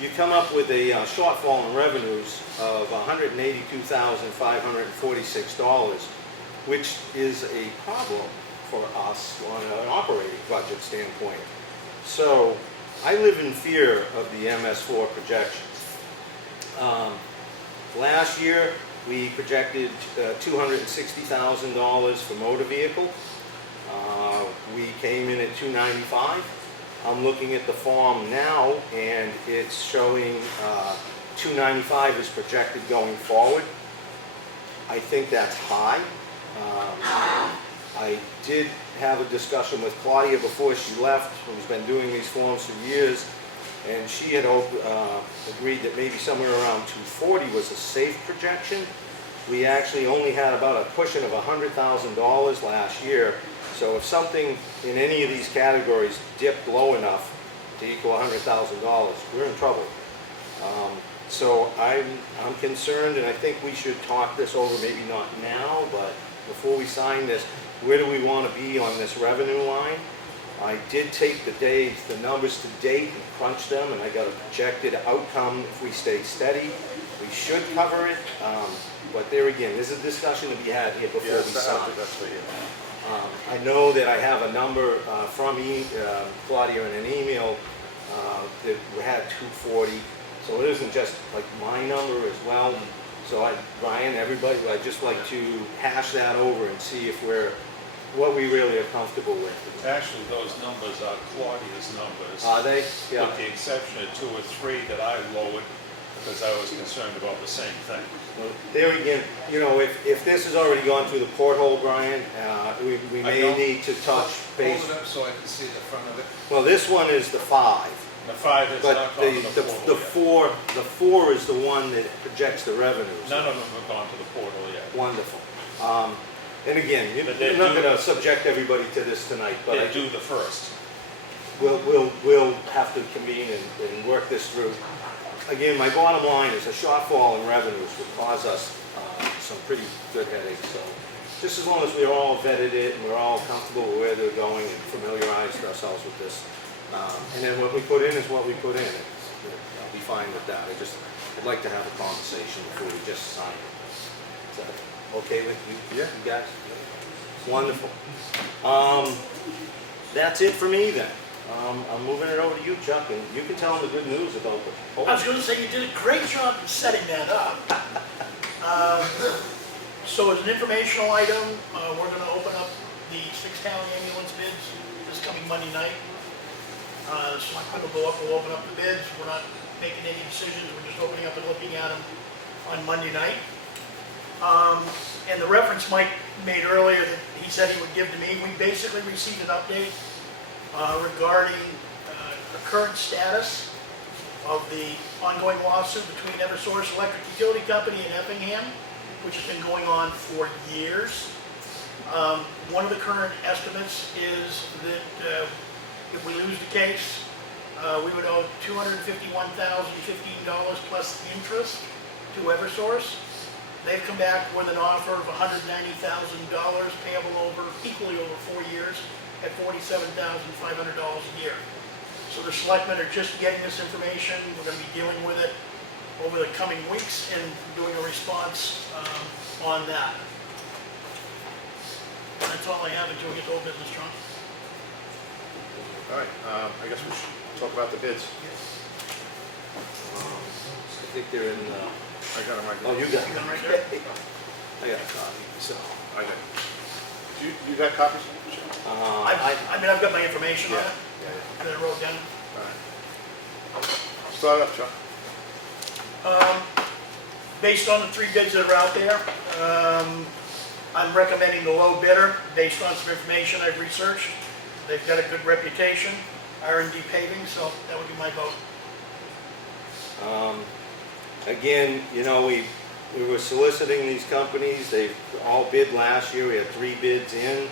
you come up with a shortfall in revenues of $182,546, which is a problem for us on an operating budget standpoint. So I live in fear of the MS4 projections. Last year, we projected $260,000 for motor vehicle. We came in at 295. I'm looking at the form now, and it's showing 295 is projected going forward. I think that's high. I did have a discussion with Claudia before she left, who's been doing these forms for years, and she had agreed that maybe somewhere around 240 was a safe projection. We actually only had about a cushion of $100,000 last year, so if something in any of these categories dipped low enough to equal $100,000, we're in trouble. So I'm concerned, and I think we should talk this over, maybe not now, but before we sign this, where do we want to be on this revenue line? I did take the numbers to date and crunch them, and I got a projected outcome if we stay steady. We should cover it, but there again, there's a discussion to be had here before we sign. I know that I have a number from Claudia in an email that we had 240, so it isn't just like my number as well. So Brian, everybody, I'd just like to hash that over and see if what we really are comfortable with. Actually, those numbers are Claudia's numbers. Are they? Yeah. With the exception of 2 or 3 that I lowered because I was concerned about the same thing. Well, there again, you know, if this has already gone through the porthole, Brian, we may need to touch base. Hold it up so I can see the front of it. Well, this one is the 5. The 5 is But not gone to the portal yet. the four is the one that projects the revenues. None of them have gone to the portal yet. Wonderful. And again, But they we're not do- going to subject everybody to this tonight, but They do the first. we'll have to convene and work this through. Again, my bottom line is a shortfall in revenues would cause us some pretty good headaches. So just as long as we're all vetted it and we're all comfortable with where they're going and familiarized ourselves with this. And then what we put in is what we put in. I'll be fine with that. I'd like to have a conversation before we just sign it. Is that okay with you? Yeah. You guys? Wonderful. That's it for me then. I'm moving it over to you, Chuck, and you can tell them the good news about the poll. I was going to say, you did a great job in setting that up. So as an informational item, we're going to open up the 6-town ambulance bids this coming Monday night. The selectmen will go up, we'll open up the bids. We're not making any decisions, we're just opening up and looking at them on Monday night. And the reference Mike made earlier that he said he would give to me, we basically received an update regarding the current status of the ongoing lawsuit between Eversource Electric Utility Company and Effingham, which has been going on for years. One of the current estimates is that if we lose the case, we would owe $251,015 plus interest to Eversource. They've come back with an offer of $190,000 payable equally over 4 years at $47,500 a year. So the selectmen are just getting this information. We're going to be dealing with it over the coming weeks and doing a response on that. That's all I have until we get to old business, John. All right, I guess we should talk about the bids. I think they're in the... I got them right Oh, there. you got You it. got 'em right there? I got a copy, so... I got it. You got copies? Sure. I mean, I've got my information on it Yeah. that I wrote down. All right. Start off, Chuck. Based on the 3 bids that are out there, I'm recommending the low bidder based on some information I've researched. They've got a good reputation, R&D paving, so that would be my vote. Again, you know, we were soliciting these companies. They all bid last year. We had 3 bids in.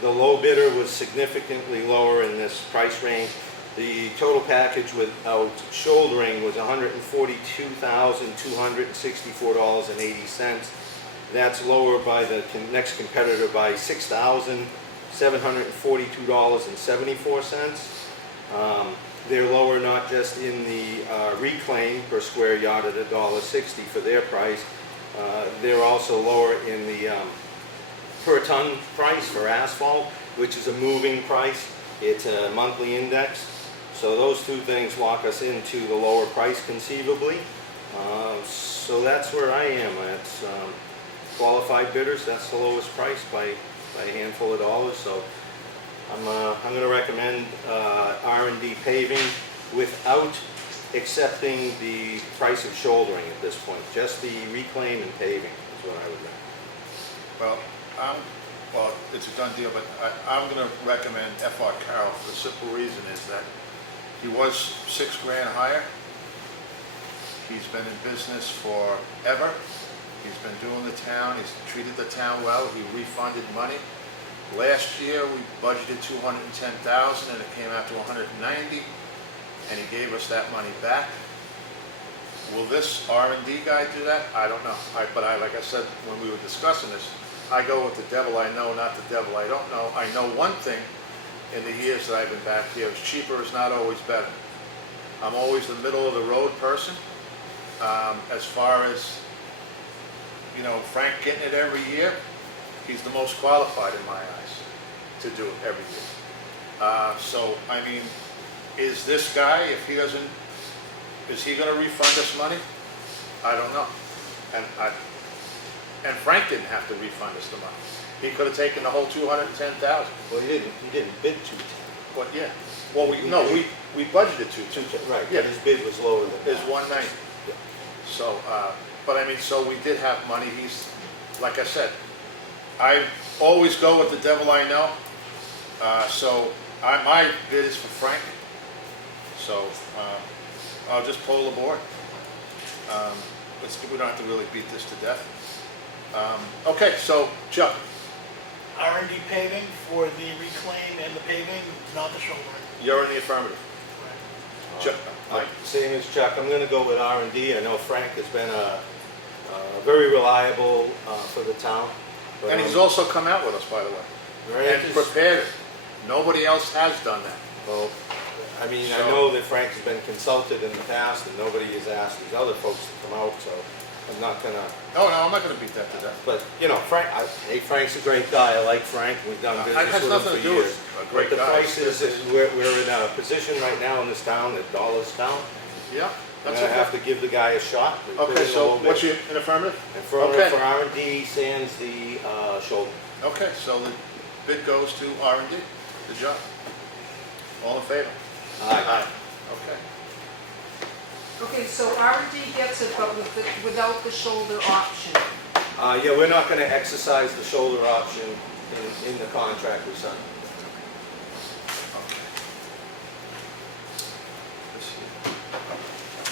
The low bidder was significantly lower in this price range. The total package without shouldering was $142,264.80. That's lower by the next competitor by $6,742.74. They're lower not just in the reclaim per square yard at $1.60 for their price. They're also lower in the per ton price for asphalt, which is a moving price. It's a monthly index. So those two things lock us into the lower price conceivably. So that's where I am. It's qualified bidders, that's the lowest price by a handful of dollars. So I'm going to recommend R&D paving without accepting the price of shouldering at this point. Just the reclaim and paving is what I would recommend. Well, it's a done deal, but I'm going to recommend F.R. Carroll for the simple reason is that he was $6,000 higher. He's been in business forever. He's been doing the town. He's treated the town well. He refunded money. Last year we budgeted $210,000 and it came out to $190,000, and he gave us that money back. Will this R&D guy do that? I don't know. But like I said when we were discussing this, I go with the devil I know, not the devil I don't know. I know one thing in the years that I've been back here is cheaper is not always better. I'm always the middle of the road person. As far as, you know, Frank getting it every year, he's the most qualified in my eyes to do it every year. So, I mean, is this guy, if he doesn't, is he gonna refund us money? I don't know. And Frank didn't have to refund us the money. He could have taken the whole $210,000. Well, he didn't bid 210. But yeah, well, we budgeted 210. Right, Yeah. but his bid was lower than It's that. 190. Yeah. So, but I mean, so we did have money. He's, like I said, I always go with the devil I know. My bid is for Frank. So, I'll just poll the board. We don't have to really beat this to death. Okay, so Chuck, R&D paving for the reclaim and the paving, not the shouldering. you're in the affirmative. Chuck, Mike? Same as Chuck, I'm gonna go with R&D. I know Frank has been very reliable for the town. but, And he's also come out with us, by the way, very and prepared it. Nobody else has done that. Well, I mean, I So- know that Frank's been consulted in the past and nobody has asked these other folks to come out, so I'm not gonna, No, I'm not gonna beat that to death. but, you know, Frank's a great guy. I like Frank. We've done It business has with him nothing for to do years. with a great But the guy. price is, we're in a position right now in this town that dollars count. Yeah, I'm that's gonna have okay. to give the guy a shot. We put Okay, in a so little bit. what's your, an affirmative? And for Okay. R&D, sans the shoulder. Okay, so the bid goes to R&D. Good job. All in favor? Aye. Okay. Okay, so R&D gets it, but without the shoulder option. Yeah, we're not gonna exercise the shoulder option in the contract we signed. Okay. This here.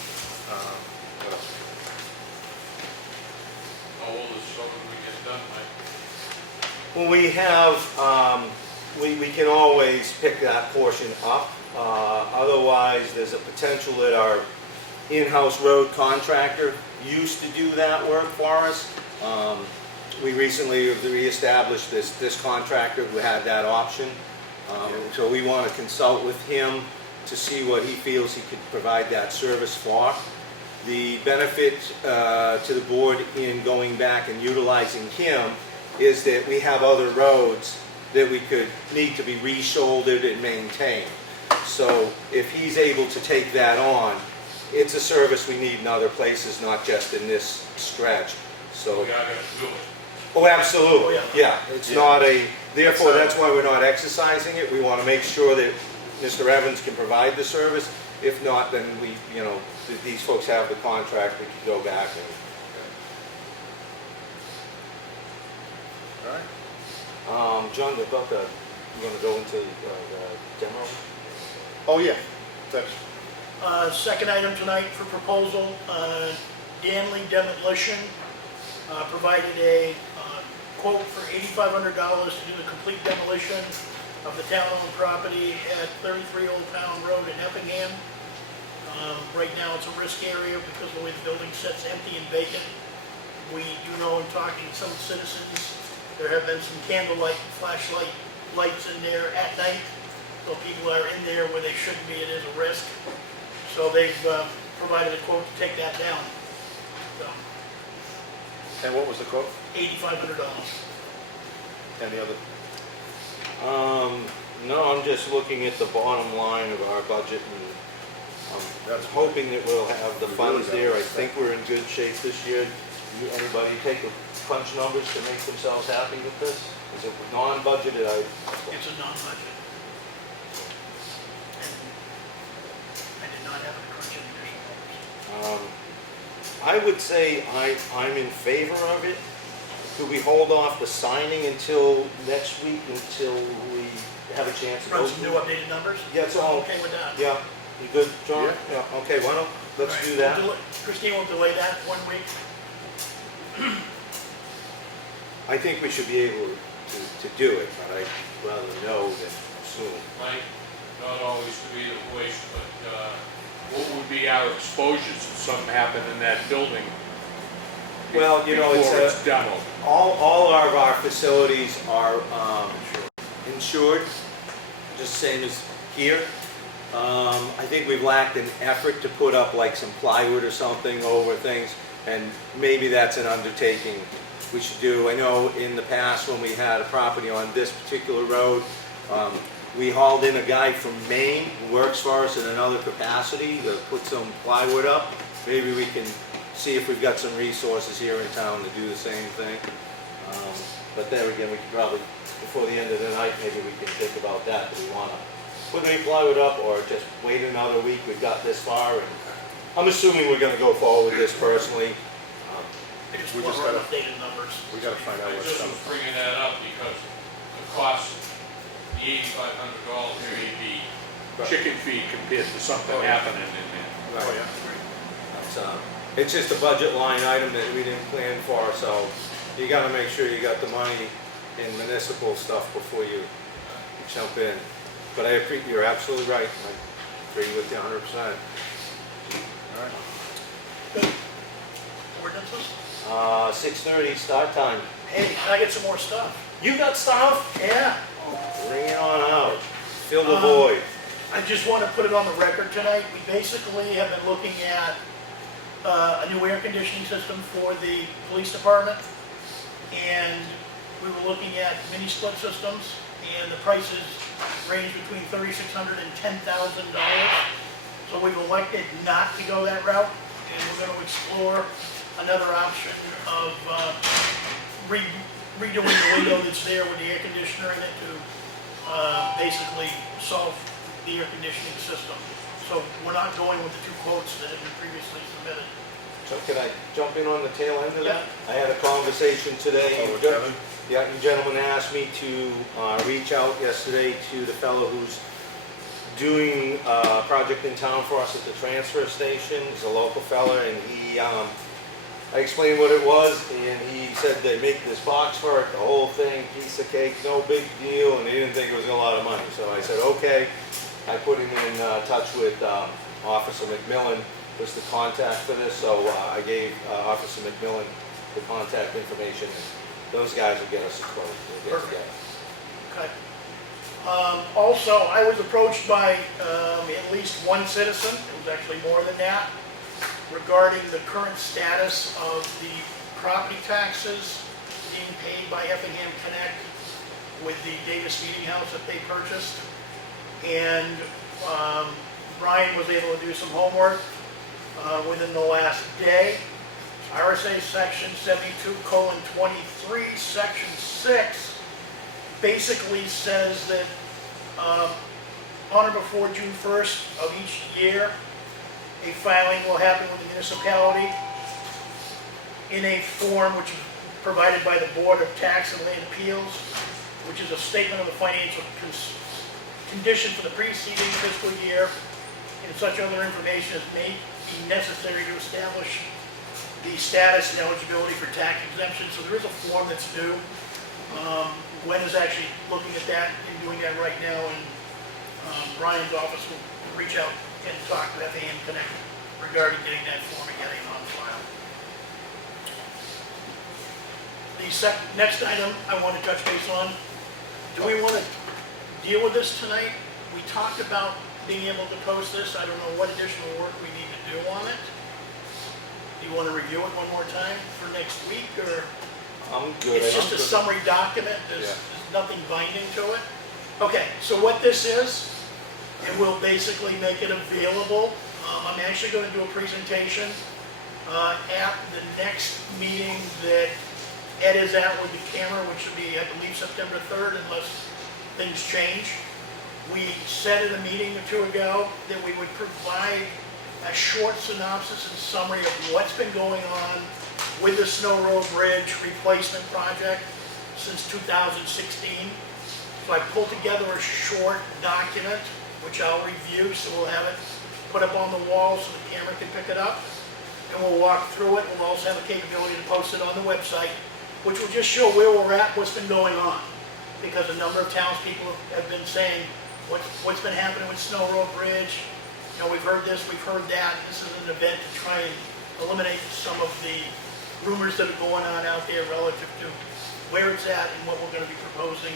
What else? How old is shoulder when we get done, Mike? Well, we have, we can always pick that portion up. Otherwise, there's a potential that our in-house road contractor used to do that work for us. We recently reestablished this contractor who had that option. So we want to consult with him to see what he feels he could provide that service for. The benefit to the board in going back and utilizing him is that we have other roads that we could need to be re-shouldered and maintained. So if he's able to take that on, it's a service we need in other places, not just in this stretch. So, We gotta do it. oh, absolutely, Oh, yeah. It's Yeah. not a, therefore, That's that's why we're not exercising it. We want to make sure that Mr. Evans can provide the service. If not, then we, you know, these folks have the contract, we can go back and, All right. John, about the, you want to go into the demo? Oh, yeah. That's, Second item tonight for proposal, Danley Demolition provided a quote for $8,500 to do the complete demolition of the town-owned property at 33 Old Town Road in Effingham. Right now it's a risk area because of the way the building sits empty and vacant. We do know in talking to some citizens, there have been some candlelight, flashlight lights in there at night. So people are in there where they shouldn't be, it is a risk. So they've provided a quote to take that down. So And what was the quote? $8,500. Any other? No, I'm just looking at the bottom line of our budget and I'm That's hoping that we'll have the We funds really there. got I it. think we're in good shape this year. Anybody take the crunch numbers to make themselves happy with this? Is it non-budgeted? It's a non-budget. And I did not have to crunch any additional numbers. I would say I'm in favor of it. Could we hold off the signing until next week, until we have a chance to go Run some new through? updated numbers? Yeah, it's all- I'm okay with that. Yeah, you good, John? Yeah. Okay, why don't, let's All right, do that. we'll Christine will delay that 1 week. I think we should be able to do it, but I'd rather know than assume. Might not always be the wish, but what would be our exposures if something happened in that building? Well, you know, Before it's it's demoed? all of our facilities are insured, just same as here. I think we've lacked an effort to put up like some plywood or something over things, and maybe that's an undertaking we should do. I know in the past when we had a property on this particular road, we hauled in a guy from Maine who works for us in another capacity to put some plywood up. Maybe we can see if we've got some resources here in town to do the same thing. But there again, we could probably, before the end of the night, maybe we can think about that. Do we want to put any plywood up or just wait another week? We've got this far, and I'm assuming we're going to go forward with this personally. I just We want just to run gotta- updated numbers. We gotta find out I what's just coming. was bringing that up because the cost, the $8,500 may be chicken feed compared to something Oh, yeah. happening in there. Oh, yeah. It's just a budget line item that we didn't plan for, so you got to make sure you got the money in municipal stuff before you jump in. But I appreciate, you're absolutely right. I agree with you 100%. All right. Good. Ordinances? 6:30 start time. Hey, can I get some more stuff? You got stuff? Yeah. Bring it on out. Fill the Um, void. I just want to put it on the record tonight. We basically have been looking at a new air conditioning system for the police department. And we were looking at mini split systems, and the prices range between $3,600 and $10,000. So we've elected not to go that route, and we're going to explore another option of redoing the window that's there with the air conditioner in it to basically solve the air conditioning system. So we're not going with the two quotes that have been previously submitted. So can I jump in on the tail end of that? Yeah. I had a conversation today. Oh, with Kevin? Yeah, you gentlemen asked me to reach out yesterday to the fellow who's doing a project in town for us at the transfer station. He's a local fella, and I explained what it was, and he said they make this box for it, the whole thing, piece of cake, no big deal, and he didn't think it was a lot of money. So I said, okay. I put him in touch with Officer McMillan, was the contact for this, so I gave Officer McMillan the contact information. Those guys will get us a quote. We'll get Perfect. together. Okay. Also, I was approached by at least one citizen, it was actually more than that, regarding the current status of the property taxes being paid by Effingham Connect with the Davis Meeting House that they purchased. And Brian was able to do some homework within the last day. RSA section 72:23, section 6, basically says that on or before June 1st of each year, a filing will happen with the municipality in a form which is provided by the Board of Tax and Land Appeals, which is a statement of the financial condition for the preceding fiscal year, and such other information as may be necessary to establish the status and eligibility for tax exemption. So there is a form that's due. Gwen is actually looking at that and doing that right now, and Brian's office will reach out and talk to Effingham Connect regarding getting that form and getting it on file. The next item I want to touch base on Do we want to deal with this tonight? We talked about being able to post this. I don't know what additional work we need to do on it. Do you want to review it one more time for next week, or? I'm good. It's just a summary document, there's nothing binding to it. Okay, so what this is, it will basically make it available. I'm actually going to do a presentation at the next meeting that Ed is at with the camera, which will be, I believe, September 3rd, unless things change. We said in a meeting or two ago that we would provide a short synopsis and summary of what's been going on with the Snow Road Bridge replacement project since 2016. So I pulled together a short document, which I'll review, so we'll have it put up on the wall so the camera can pick it up. And we'll walk through it. We'll also have a capability to post it on the website, which will just show where we're at, what's been going on. Because a number of townspeople have been saying, what's been happening with Snow Road Bridge? You know, we've heard this, we've heard that. This is an event to try and eliminate some of the rumors that are going on out there relative to where it's at and what we're going to be proposing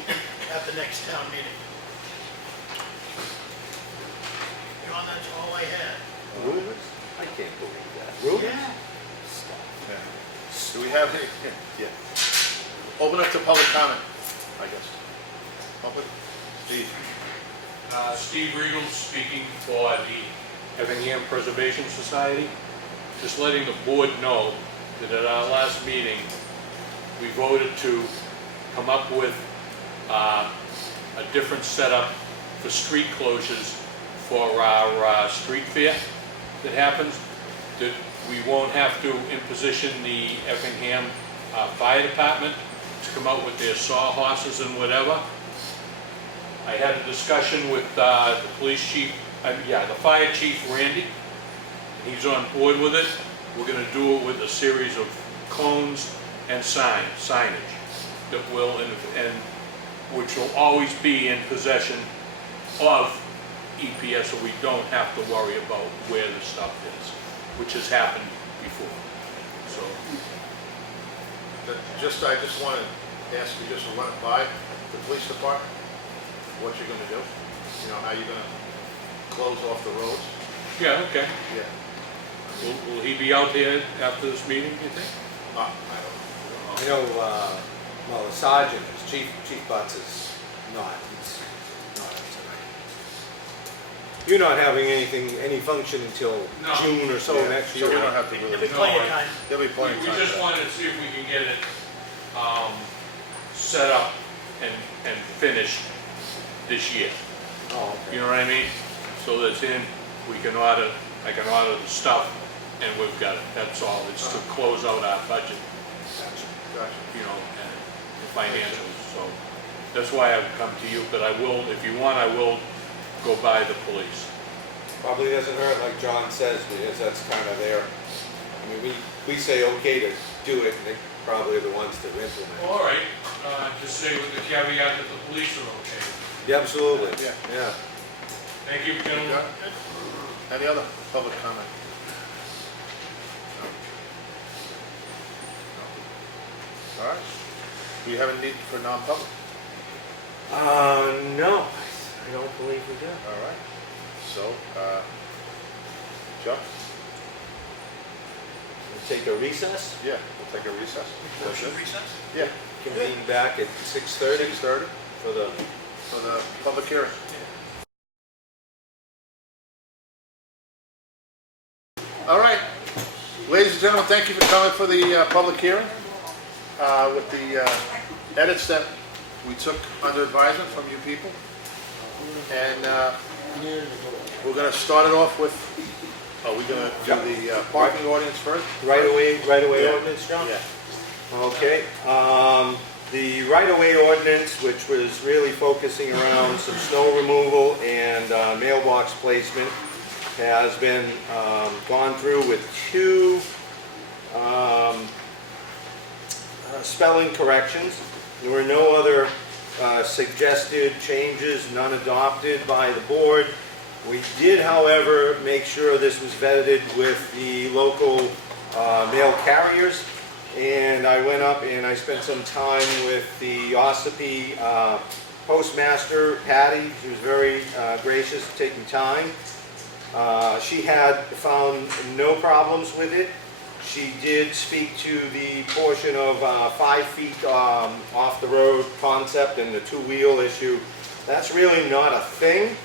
at the next town meeting. John, that's all I had. Rumors? I can't believe that. Rumors? Yeah. Do we have any? Yeah. Open up to public comment, I guess. Public? Steve? Steve Regal speaking for the Effingham Preservation Society. Just letting the board know that at our last meeting, we voted to come up with a different setup for street closures for our street fair that happens, that we won't have to imposition the Effingham Fire Department to come out with their sawhorses and whatever. I had a discussion with the police chief, the fire chief, Randy. He's on board with it. We're going to do it with a series of cones and signage that will, and which will always be in possession of EPS, so we don't have to worry about where the stuff is, which has happened before. So, I just want to ask you, just to run it by the police department, what you're going to do, you know, how you're going to close off the roads. yeah, okay. Yeah. Will he be out there after this meeting, you think? I don't I know, well, the sergeant is, Chief Butts is not, he's not in tonight. You're not having any function until No. June or so Yeah, next so year. we don't have to There'll really, be plenty of time. there'll be plenty of We time. just wanted to see if we can get it set up and finished this year. Oh, okay. You know what I mean? So that's in, I can order the stuff, and we've got it. That's all. It's to close out our budget, Gotcha. you know, and the financials. So that's why I've come to you, but I will, if you want, I will go by the police. Probably doesn't hurt, like John says, because that's kind of their, I mean, we say okay to do it, and they're probably the ones to implement. All right, just say with the caveat that the police are okay. Yeah, absolutely. Yeah. Yeah. Thank you, You gentlemen. got it? Any other public comment? No. No. All right. Do you have a need for non-public? No, I don't believe we do. All right. So, Chuck? We'll take a recess, Yeah, we'll take a recess. Motion recess? Yeah, convene back at 6:30 6:30 for the for the public hearing. All right. Ladies and gentlemen, thank you for coming for the public hearing with the edits that we took under advisement from you people. And we're going to start it off with, are we going to do the parking ordinance first? right-of-way Yeah. ordinance, John? Yeah. Okay, the right-of-way ordinance, which was really focusing around some snow removal and mailbox placement, has been gone through with two spelling corrections. There were no other suggested changes, none adopted by the board. We did, however, make sure this was vetted with the local mail carriers, And I went up and I spent some time with the Ossipee postmaster, Patty. She was very gracious, taking time. She had found no problems with it. She did speak to the portion of 5 feet off the road concept and the two-wheel issue. That's really not a thing.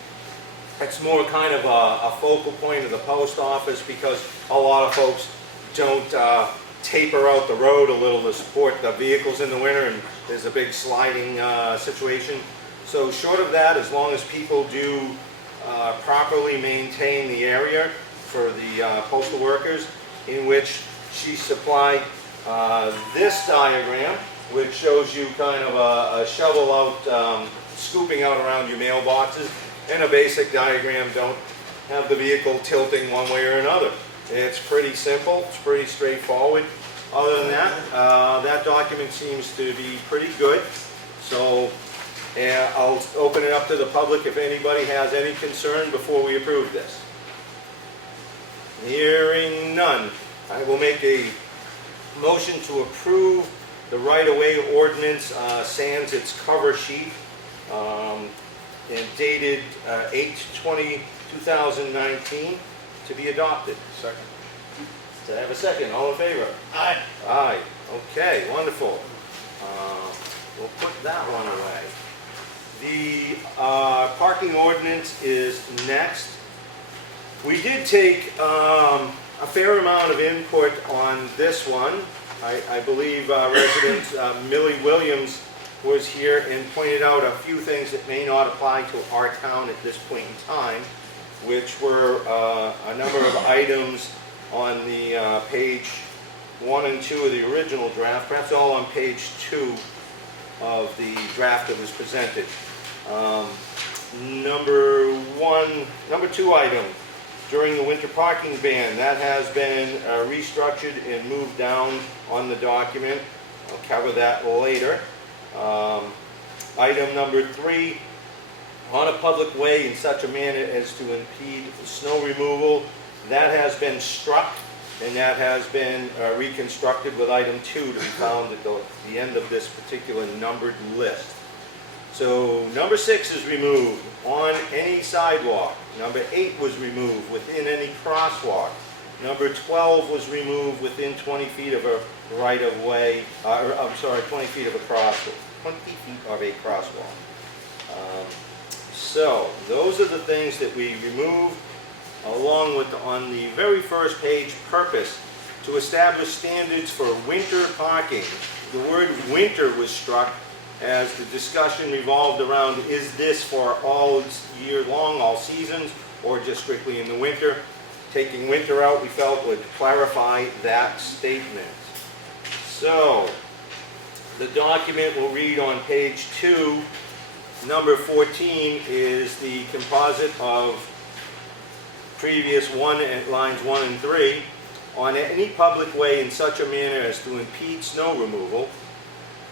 It's more kind of a focal point of the post office because a lot of folks don't taper out the road a little to support the vehicles in the winter, and there's a big sliding situation. So short of that, as long as people do properly maintain the area for the postal workers, in which she supplied this diagram, which shows you kind of a shovel out, scooping out around your mailboxes, and a basic diagram, don't have the vehicle tilting one way or another. It's pretty simple, it's pretty straightforward. Other than that, that document seems to be pretty good. So I'll open it up to the public if anybody has any concern before we approve this. Hearing none, I will make a motion to approve the right-of-way ordinance sans its cover sheet, and dated 8/20/2019 to be adopted. Second. Do I have a second? All in favor? Aye. Aye. Okay, wonderful. We'll put that one away. The parking ordinance is next. We did take a fair amount of input on this one. I believe resident Millie Williams was here and pointed out a few things that may not apply to our town at this point in time, which were a number of items on the page 1 and 2 of the original draft, perhaps all on page 2 of the draft that was presented. Number 2 item, during the winter parking ban, that has been restructured and moved down on the document. I'll cover that later. Item number 3, on a public way in such a manner as to impede snow removal, that has been struck, and that has been reconstructed with item 2 to be found at the end of this particular numbered list. So number 6 is removed, on any sidewalk. Number 8 was removed, within any crosswalk. Number 12 was removed, within 20 feet of a right-of-way, 20 feet of a crosswalk. 20 feet of a crosswalk. So those are the things that we removed, along with, on the very first page, purpose, to establish standards for winter parking. The word winter was struck as the discussion revolved around, is this for all year long, all seasons, or just strictly in the winter? Taking winter out, we felt, would clarify that statement. So the document will read on page 2, number 14 is the composite of previous lines 1 and 3. On any public way in such a manner as to impede snow removal,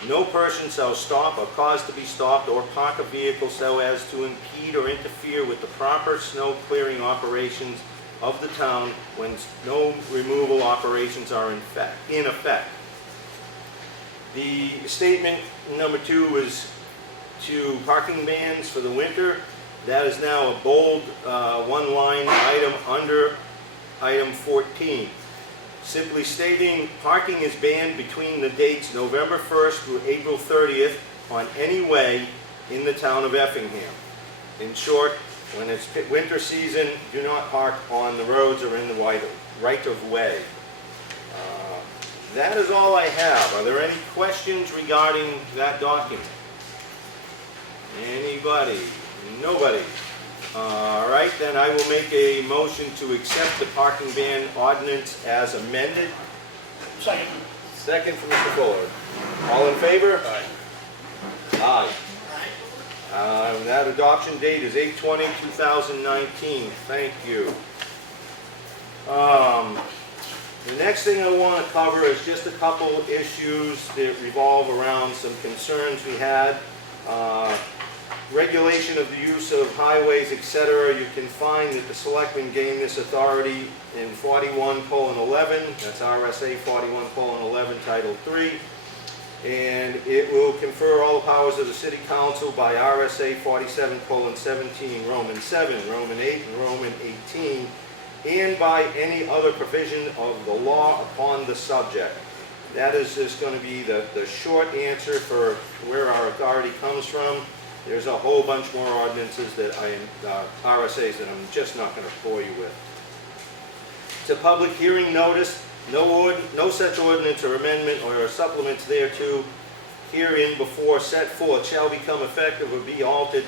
no person shall stop or cause to be stopped or park a vehicle so as to impede or interfere with the proper snow clearing operations of the town when snow removal operations are in effect. The statement number 2 was to parking bans for the winter. That is now a bold one-line item under item 14. Simply stating, parking is banned between the dates November 1st through April 30th on any way in the town of Effingham. In short, when it's winter season, do not park on the roads or in the right of way. That is all I have. Are there any questions regarding that document? Anybody? Nobody? All right, then I will make a motion to accept the parking ban ordinance as amended. Second. Second from Mr. Fuller. All in favor? Aye. Aye. Aye. That adoption date is 8/20/2019. Thank you. The next thing I want to cover is just a couple issues that revolve around some concerns we had. regulation of the use of highways, etc., you can find that the selectmen gain this authority in 41:11, that's RSA 41:11, Title 3. And it will confer all the powers of the city council by RSA 47:17, Roman 7, Roman 8, and Roman 18, and by any other provision of the law upon the subject. That is just going to be the short answer for where our authority comes from. There's a whole bunch more ordinances that RSAs that I'm just not going to bore you with. To public hearing notice, no such ordinance or amendment or supplements thereto herein before set forth shall become effective or be altered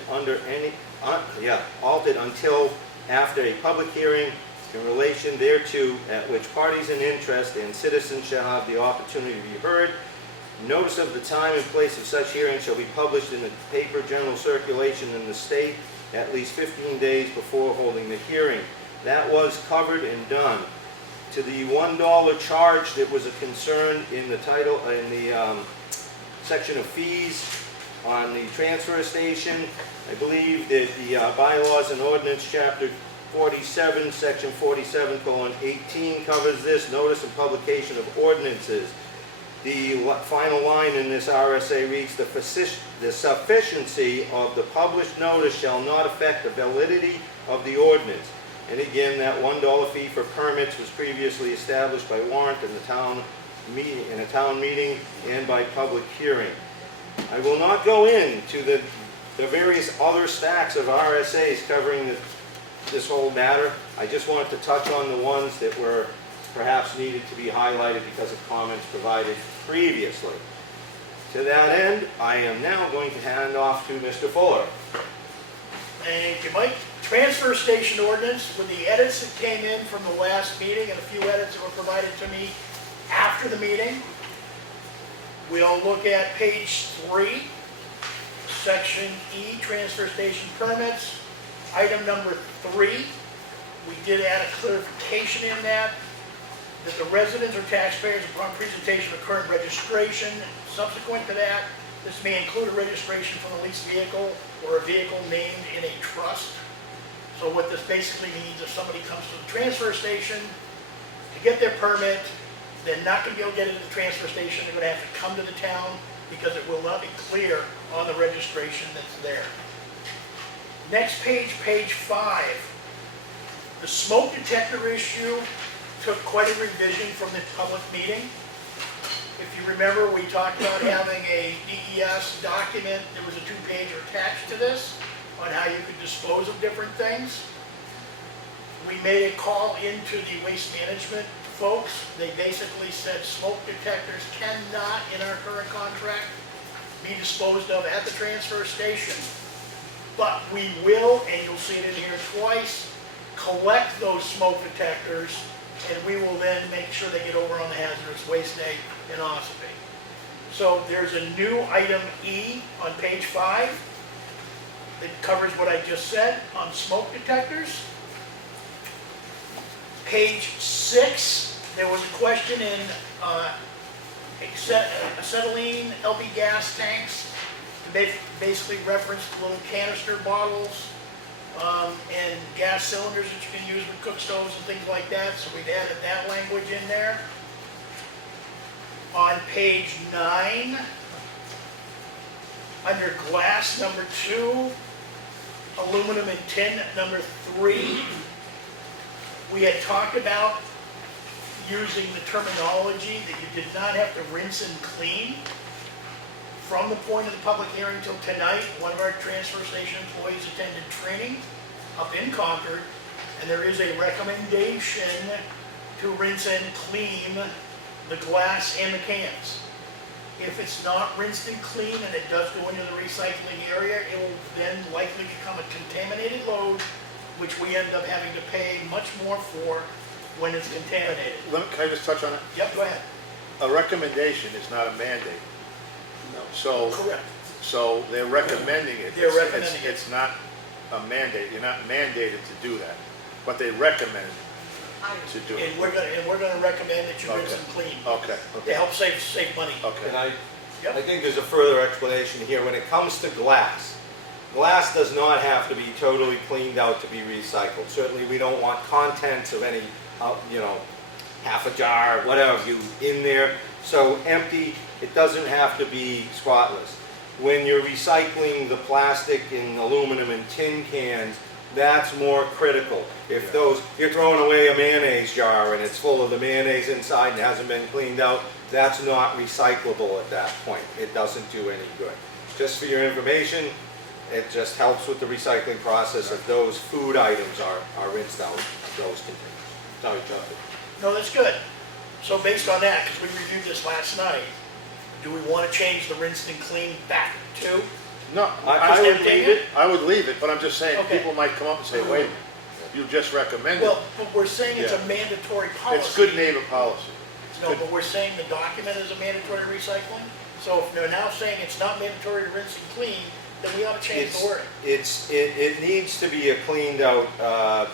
altered until after a public hearing in relation thereto, at which parties in interest and citizens shall have the opportunity to be heard. Notice of the time and place of such hearing shall be published in the paper general circulation in the state at least 15 days before holding the hearing. That was covered and done. To the $1 charge that was a concern in the title, in the section of fees on the transfer station, I believe that the bylaws and ordinance chapter 47, section 47:18 covers this, notice and publication of ordinances. The final line in this RSA reads, the sufficiency of the published notice shall not affect the validity of the ordinance. And again, that $1 fee for permits was previously established by warrant in a town meeting and by public hearing. I will not go into the various other stacks of RSAs covering this whole matter. I just wanted to touch on the ones that were perhaps needed to be highlighted because of comments provided previously. To that end, I am now going to hand off to Mr. Fuller. Thank you, Mike. Transfer station ordinance, with the edits that came in from the last meeting and a few edits that were provided to me after the meeting. We'll look at page 3, section E, transfer station permits. Item number 3, we did add a clarification in that the residents or taxpayers upon presentation of current registration, subsequent to that, this may include a registration from a leased vehicle or a vehicle named in a trust. So what this basically means, if somebody comes to the transfer station to get their permit, they're not going to be able to get into the transfer station. They're going to have to come to the town because it will not be clear on the registration that's there. Next page, page 5. The smoke detector issue took quite a revision from the public meeting. If you remember, we talked about having a DES document. There was a 2-pager attached to this on how you could dispose of different things. We made a call into the waste management folks. They basically said smoke detectors cannot, in our current contract, be disposed of at the transfer station. But we will, and you'll see it in here twice, collect those smoke detectors, and we will then make sure they get over on the hazardous waste day in Ossipee. So there's a new item E on page 5 that covers what I just said on smoke detectors. Page 6, there was a question in acetylene LP gas tanks. They basically referenced little canister bottles and gas cylinders that you can use with cook stoves and things like that. So we've added that language in there. On page 9, under glass number 2, aluminum and tin number 3, we had talked about using the terminology that you did not have to rinse and clean. From the point of the public hearing till tonight, one of our transfer station employees attended training up in Concord, and there is a recommendation to rinse and clean the glass and the cans. If it's not rinsed and clean and it does go into the recycling area, it will then likely become a contaminated load, which we end up having to pay much more for when it's contaminated. Can I just touch on it? Yep, go ahead. A recommendation is not a mandate. No. So, Correct. So they're recommending it. They're recommending it. It's not a mandate. You're not mandated to do that, but they recommend to do it. And we're gonna recommend that you rinse Okay. and clean Okay. to help save money. And Okay. I think there's a further explanation here. When it comes to glass, glass does not have to be totally cleaned out to be recycled. Certainly, we don't want contents of any, you know, half a jar, whatever you, in there. So empty, it doesn't have to be spotless. When you're recycling the plastic and aluminum and tin cans, that's more critical. If those, you're throwing away a mayonnaise jar and it's full of the mayonnaise inside and hasn't been cleaned out, that's not recyclable at that point. It doesn't do any good. Just for your information, it just helps with the recycling process if those food items are rinsed out of those containers. Sorry, Chuck. No, that's good. So based on that, because we reviewed this last night, do we want to change the rinsed and clean back to? No, I would leave it. I would leave it, but I'm just saying, Okay. people might come up and say, wait a minute, you just recommended. Well, but we're saying it's a Yeah. mandatory policy. It's good neighbor policy. It's No, good. but we're saying the document is a mandatory recycling? So if they're now saying it's not mandatory to rinse and clean, then we ought to change the wording. It needs to be a cleaned out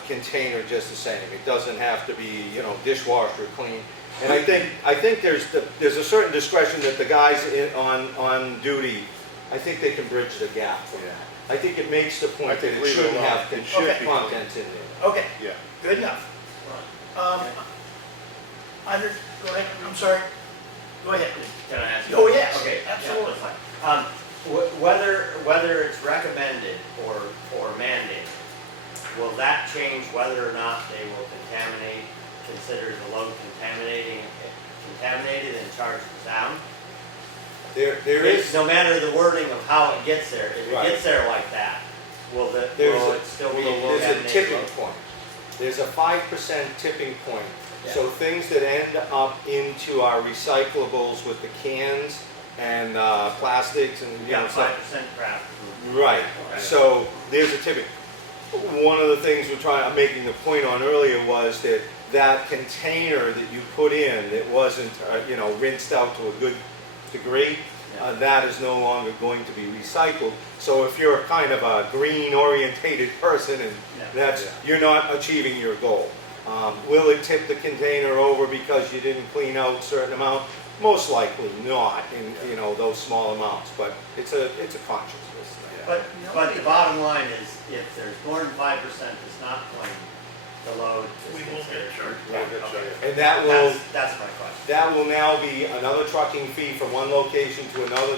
container just the same. It doesn't have to be, you know, dishwasher clean. And I think there's a certain discretion that the guys on duty, I think they can bridge the gap from that. I think it makes the I point that think it leave it shouldn't alone. have It should be contents in there. Okay, Yeah. good enough. Go ahead, I'm sorry. Go ahead. Can I ask you? Oh, yes, Okay, yeah, absolutely. that's fine. Whether it's recommended or mandated, will that change whether or not they will consider the load contaminated and charge the town? There It's is, no matter the wording of how it gets there, if it Right. gets there like that, will it still be a there's a contaminated tipping load? point. There's a 5% tipping point. Yeah. So things that end up into our recyclables with the cans and plastics and, you know, Yeah, stuff. 5% craft. Right, Okay. so there's a tipping. One of the things I'm making the point on earlier was that that container that you put in that wasn't, you know, rinsed out to a good degree, that is no longer going to be recycled. So if you're kind of a green orientated person and Yeah. you're not achieving your goal. Will it tip the container over because you didn't clean out a certain amount? Most likely not in, you know, those small amounts, but it's a consciousness thing. But the bottom line is, if there's more than 5% that's not clean, the load We is will get considered. charged. Yeah, We'll get okay. charged. And that will, That's my question. that will now be another trucking fee from one location to another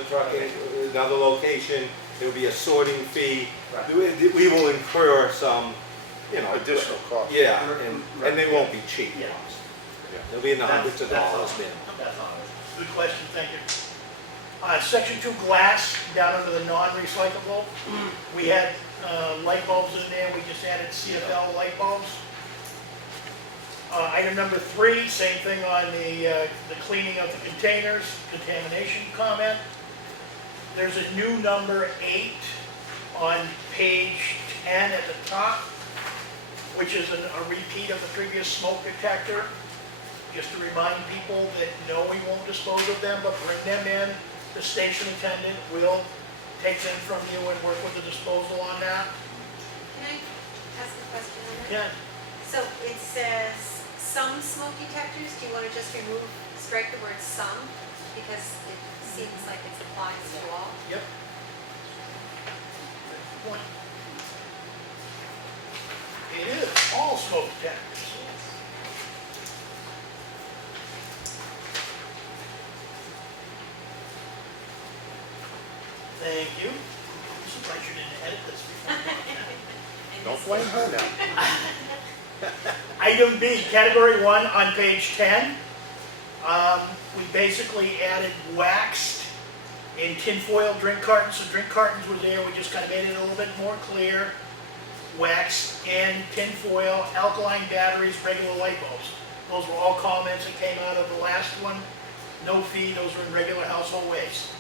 another location. There'll be a sorting fee. Right. We will incur some, you know. Additional cost. Yeah, and they won't be cheap. Yeah. They'll be in the hundreds of That's dollars all. minimum. That's all. Good question, thank you. Section 2 glass, down under the non-recyclable. We had light bulbs in there, we just added CFL light bulbs. Item number 3, same thing on the cleaning of the containers, contamination comment. There's a new number 8 on page 10 at the top, which is a repeat of the previous smoke detector. Just to remind people that no, we won't dispose of them, but bring them in. The station attendant will take them from you and work with the disposal on that. Can I ask a question on that? Yeah, So it says some smoke detectors, do you want to just strike the word some? Because it seems like it applies to all. yep. Good point. It is all smoke detectors. Thank you. I'm surprised you didn't edit this before. Don't blame her now. Item B, category 1 on page 10. We basically added waxed and tinfoil drink cartons. So drink cartons were there, we just kind of made it a little bit more clear. Waxed and tinfoil, alkaline batteries, regular light bulbs. Those were all comments that came out of the last one. No fee, those were in regular household waste.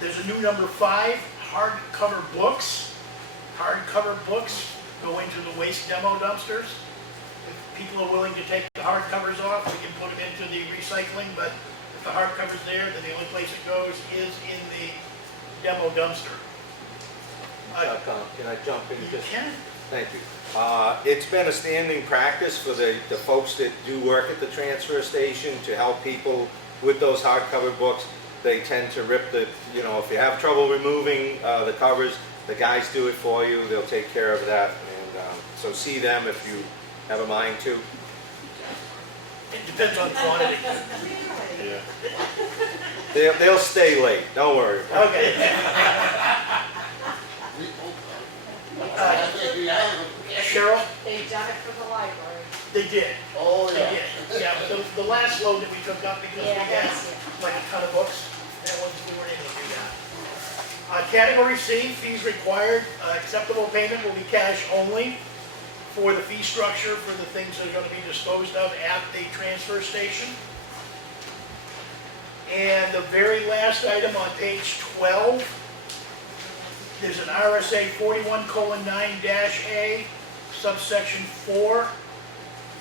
There's a new number 5, hardcover books. Hardcover books go into the waste demo dumpsters. If people are willing to take the hardcovers off, we can put them into the recycling, but if the hardcover's there, then the only place it goes is in the demo dumpster. Can I jump in You just? can. Thank you. It's been a standing practice for the folks that do work at the transfer station to help people with those hardcover books. They tend to rip the, you know, if you have trouble removing the covers, the guys do it for you. They'll take care of that. And so see them if you have a mind to. It depends on quantity. Yeah. They'll stay late. Don't worry. Okay. Cheryl, They've done it for the library. they did. Oh, They did. Yeah, but the last load that we took up because we Yeah, had that's it. like a ton of books, that was, we weren't able to do that. Category C, fees required, acceptable payment will be cash only for the fee structure for the things that are gonna be disposed of at the transfer station. And the very last item on page 12, there's an RSA 41:9-A, subsection 4.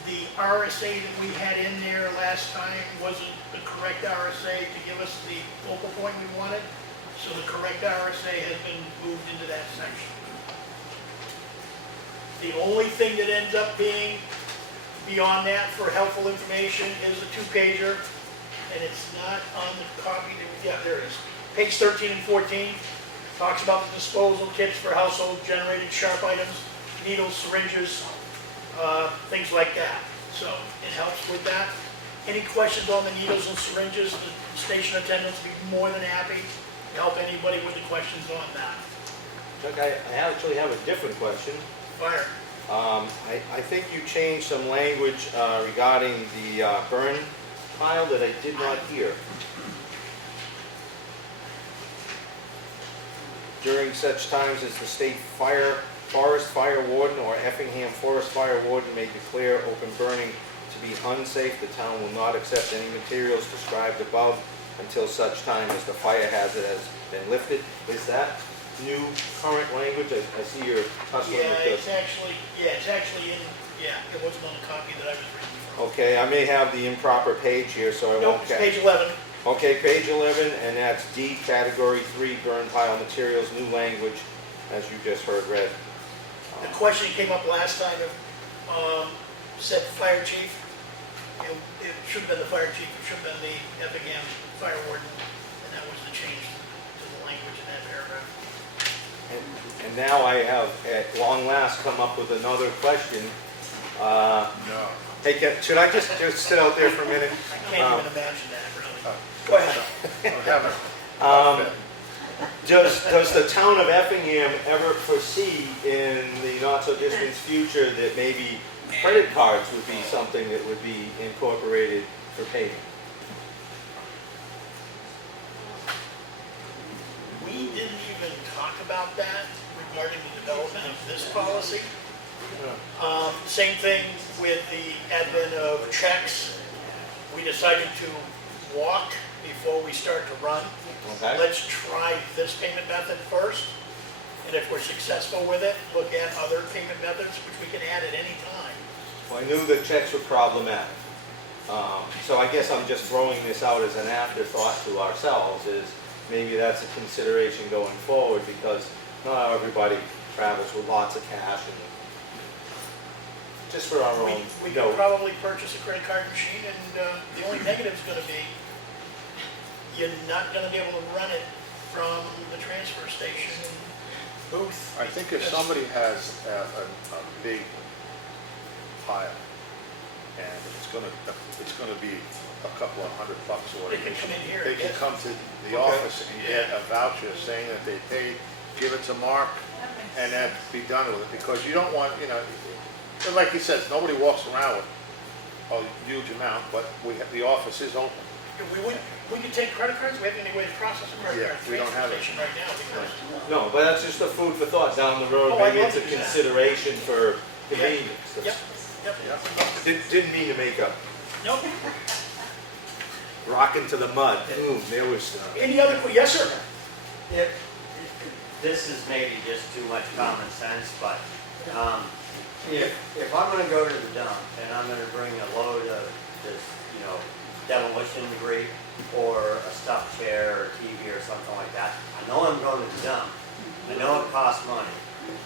The RSA that we had in there last time wasn't the correct RSA to give us the focal point we wanted, so the correct RSA has been moved into that section. The only thing that ends up being beyond that for helpful information is a 2-pager, and it's not on the copy that, yeah, there it is. Page 13 and 14 talks about the disposal kits for household generated sharp items, needles, syringes, things like that. So it helps with that. Any questions on the needles and syringes, the station attendants will be more than happy to help anybody with the questions on that. Chuck, I actually have a different question. Fire. I think you changed some language regarding the burn pile that I did not hear. During such times as the state forest fire warden or Effingham forest fire warden may declare open burning to be unsafe, the town will not accept any materials described above until such time as the fire hazard has been lifted. Is that new current language? I see you're hustling Yeah, with it's this. actually in, yeah, it wasn't on the copy that I was reading from. Okay, I may have the improper page here, so I Nope, won't it's page 11. Okay, page 11, and that's D, category 3, burn pile materials, new language, as you just heard read. The question came up last time, said fire chief. It should have been the fire chief, it should have been the Effingham fire warden, and that was the change to the language in that paragraph. And now I have, at long last, come up with another question. No. Hey, should I just sit out there for a minute? I can't even imagine that, really. Go ahead. Does the town of Effingham ever foresee in the not-so-distant future that maybe credit cards would be something that would be incorporated for payment? We didn't even talk about that regarding the development of this policy. Same thing with the advent of checks. We decided to walk before we start to run. Okay. Let's try this payment method first, and if we're successful with it, look at other payment methods, which we can add at any time. Well, I knew that checks were problematic. So I guess I'm just throwing this out as an afterthought to ourselves, is maybe that's a consideration going forward, because not everybody travels with lots of cash, and just for our own We note. could probably purchase a credit card machine, and the only negative's gonna be, you're not gonna be able to run it from the transfer station booth. I think if somebody has a big pile, and it's gonna be a couple of $100 or They whatever. can come in here They and can get it. come to the office and get a voucher saying that they paid, give it to Mark, and that be done with it, because you don't want, like he says, nobody walks around with a huge amount, but the office is open. We could take credit cards, we have any way to process a credit Yeah, card at the we don't have transfer it. station right now, because No, but that's just a food for thought down the road. Oh, Maybe I'd it's a love to do that. consideration for convenience. Yep, yep. Didn't mean to make a Nope. rock into the mud. Boom, there was. Any other, yes, sir? This is maybe just too much common sense, but if I'm gonna go to the dump and I'm gonna bring a load of this, demolition debris or a stuffed chair or TV or something like that, I know I'm going to the dump. I know it costs money.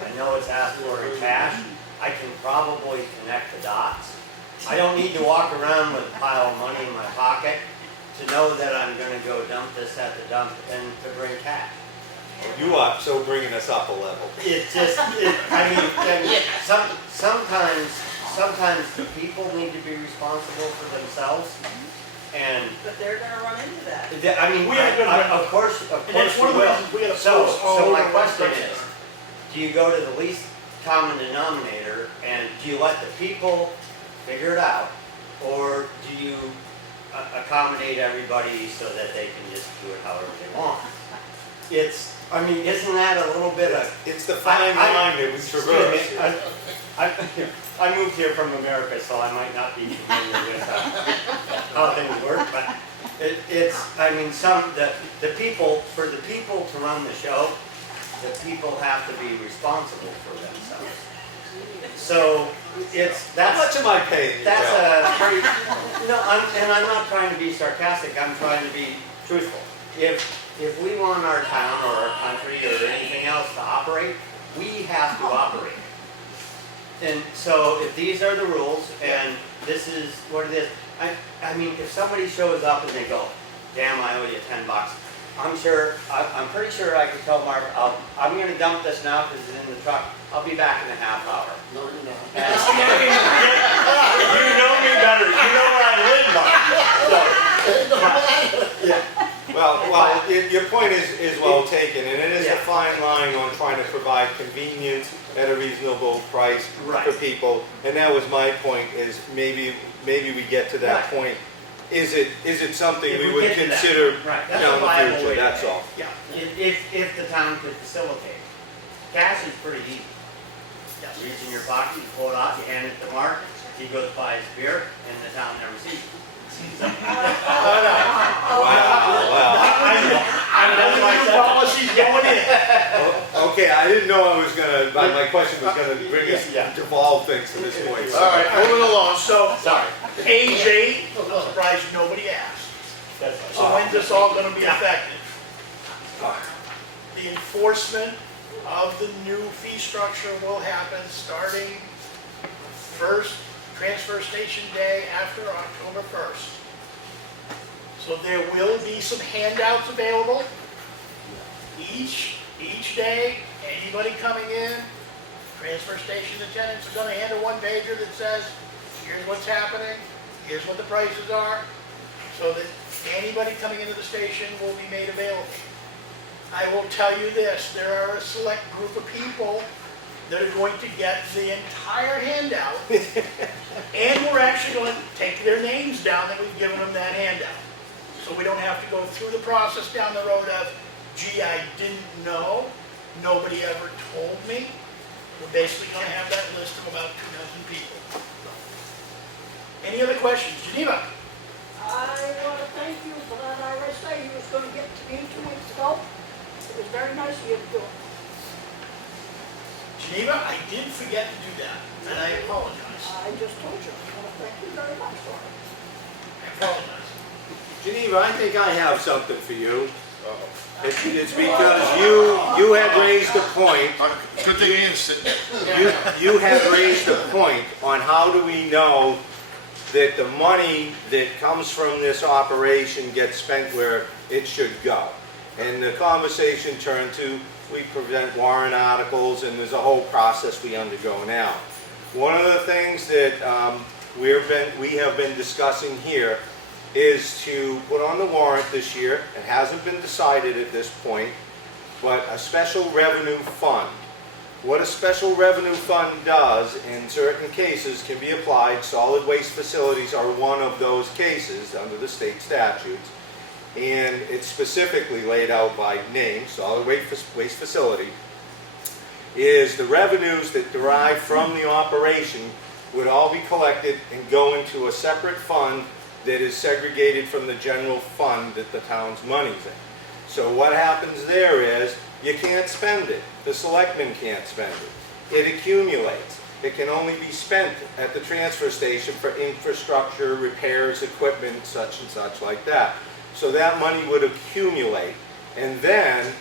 I know it's asked for in cash. I can probably connect the dots. I don't need to walk around with a pile of money in my pocket to know that I'm gonna go dump this at the dump and to bring cash. You are so bringing us up a level. It's just, I mean, sometimes the people need to be responsible for themselves. And, But they're gonna run into that. I mean, We are gonna- of course And that's we one of the will. reasons we gotta So, post all so my over question websites. is, do you go to the least common denominator and do you let the people figure it out? Or do you accommodate everybody so that they can just do it however they want? I mean, isn't that a little bit of, It's the fine line that we traverse. excuse me, I moved here from America, so I might not be familiar with how things work, but I mean, the people, for the people to run the show, the people have to be responsible for themselves. So, How much am I paying you, that's Joe? no, I'm not trying to be sarcastic, I'm trying to be truthful. If we want our town or our country or anything else to operate, we have to operate. And so if these are the rules and this is what it is, I mean, if somebody shows up and they go, damn, I owe you $10, I'm pretty sure I could tell Mark, I'm gonna dump this now because it's in the truck, I'll be back in a half hour. No, you're not. You know me better, you know where I live, Mark. So, yeah. Well, your point is well taken, and it is a Yeah. fine line on trying to provide convenience at a reasonable price for Right. people. And that was my point, is maybe we get to that Right. point. Is it something If we we would get to that. consider Right, that's a down the viable way future, to that's pay. all. Yeah, If the town could facilitate. Cash is pretty easy. yeah. Reach in your pocket, you pull it out, you hand it to Mark, he goes buy his beer, and the town never sees it. Policies going in. Okay, I didn't know I was gonna, my question was gonna bring us, Yeah. devolve things to this point. All right, moving along. So, Sorry. page 8, I'm surprised nobody asked. That's fine. So when's this all gonna be effective? The enforcement of the new fee structure will happen starting first transfer station day after October 1st. So there will be some handouts available. Each day, anybody coming in, transfer station attendants are gonna hand a one-pager that says, here's what's happening, here's what the prices are, so that anybody coming into the station will be made available. I will tell you this, there are a select group of people that are going to get the entire handout, and we're actually going to take their names down that we've given them that handout. So we don't have to go through the process down the road of, gee, I didn't know, nobody ever told me. We're basically going to have that list of about 2 dozen people. Any other questions? Geneva? I want to thank you for that RSA you was going to get to me 2 weeks ago. It was very nice of you to do it. Geneva, I did forget to do that, and I apologize. I just told you, I want to thank you very much for it. I apologize. Geneva, I think I have something for you. Uh-oh. It's because you had raised a point, Good thing Ian's sitting there. you had raised a point on how do we know that the money that comes from this operation gets spent where it should go. And the conversation turned to, we prevent warrant articles, and there's a whole process we undergo now. One of the things that we have been discussing here is to put on the warrant this year, it hasn't been decided at this point, but a special revenue fund. What a special revenue fund does in certain cases can be applied. Solid waste facilities are one of those cases under the state statutes. And it's specifically laid out by name, solid waste facility, is the revenues that derive from the operation would all be collected and go into a separate fund that is segregated from the general fund that the town's money's in. So what happens there is, you can't spend it. The selectmen can't spend it. It accumulates. It can only be spent at the transfer station for infrastructure, repairs, equipment, such and such like that. So that money would accumulate. And then,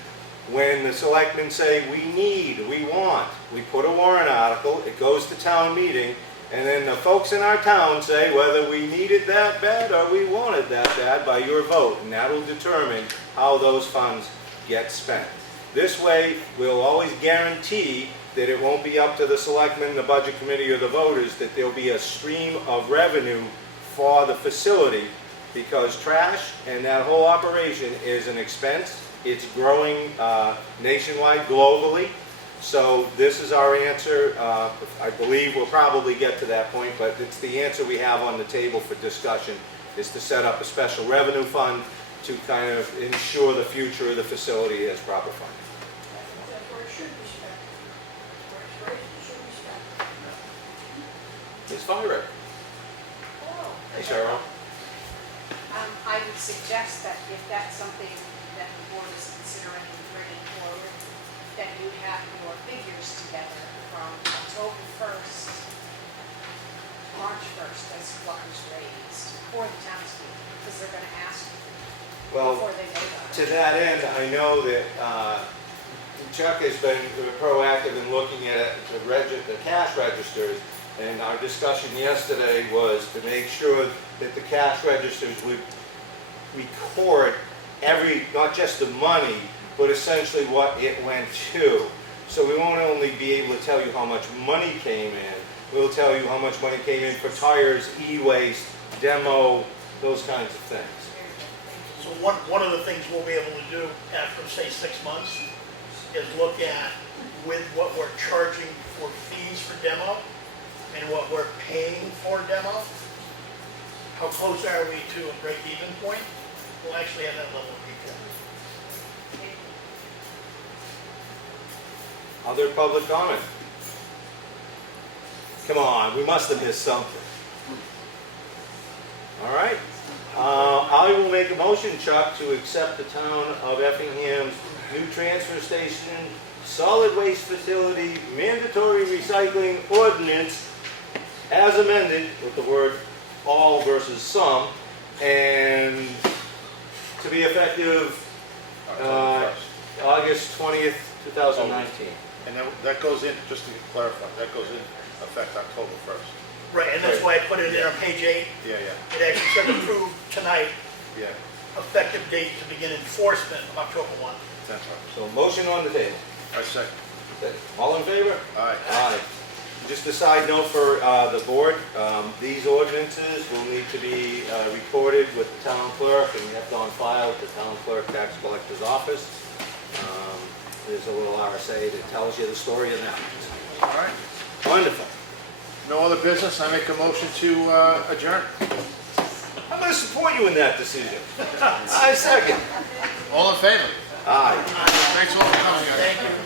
when the selectmen say, we want, we put a warrant article, it goes to town meeting, And then the folks in our town say whether we need it that bad or we want it that bad by your vote. And that'll determine how those funds get spent. This way, we'll always guarantee that it won't be up to the selectmen, the budget committee, or the voters, that there'll be a stream of revenue for the facility, because trash and that whole operation is an expense. It's growing nationwide, globally. So this is our answer. I believe we'll probably get to that point, but it's the answer we have on the table for discussion, is to set up a special revenue fund to kind of ensure the future of the facility has proper funding. That's where it should be spent. Where it's raised, it should be spent. Ms. Fire. Hello. Hey, Cheryl. I would suggest that if that's something that the board is considering bringing forward, that you have your figures together from October 1st, March 1st, as what was raised for the townspeople, because they're going to ask you Well, before they vote on to it. that end, I know that Chuck has been proactive in looking at the cash registers, and our discussion yesterday was to make sure that the cash registers would record not just the money, but essentially what it went to. So we won't only be able to tell you how much money came in, we'll tell you how much money came in for tires, e-waste, demo, those kinds of things. So one of the things we'll be able to do after, say, 6 months, is look at with what we're charging for fees for demo and what we're paying for demo, how close are we to a break-even point? We'll actually have that level of detail. Other public comment? Come on, we must have missed something. All right. I will make a motion, Chuck, to accept the town of Effingham's new transfer station, solid waste facility, mandatory recycling ordinance as amended with the word all versus some, and to be effective August 20th, 2019. And that goes in, just to clarify, that goes in effect October 1st. Right, and that's why I put it in on page 8. Yeah, It actually said approved tonight, yeah. effective date to begin enforcement of October 1. That's right. So motion on the table. I second. All in favor? Aye. Aye. Just a side note for the board, these ordinances will need to be recorded with the town clerk and left on file at the town clerk tax collector's office. There's a little RSA that tells you the story of that. All right. Wonderful. No other business, I make a motion to adjourn. I'm going to support you in that decision. I second. All in favor? Aye. Thanks all for coming, guys. Thank you.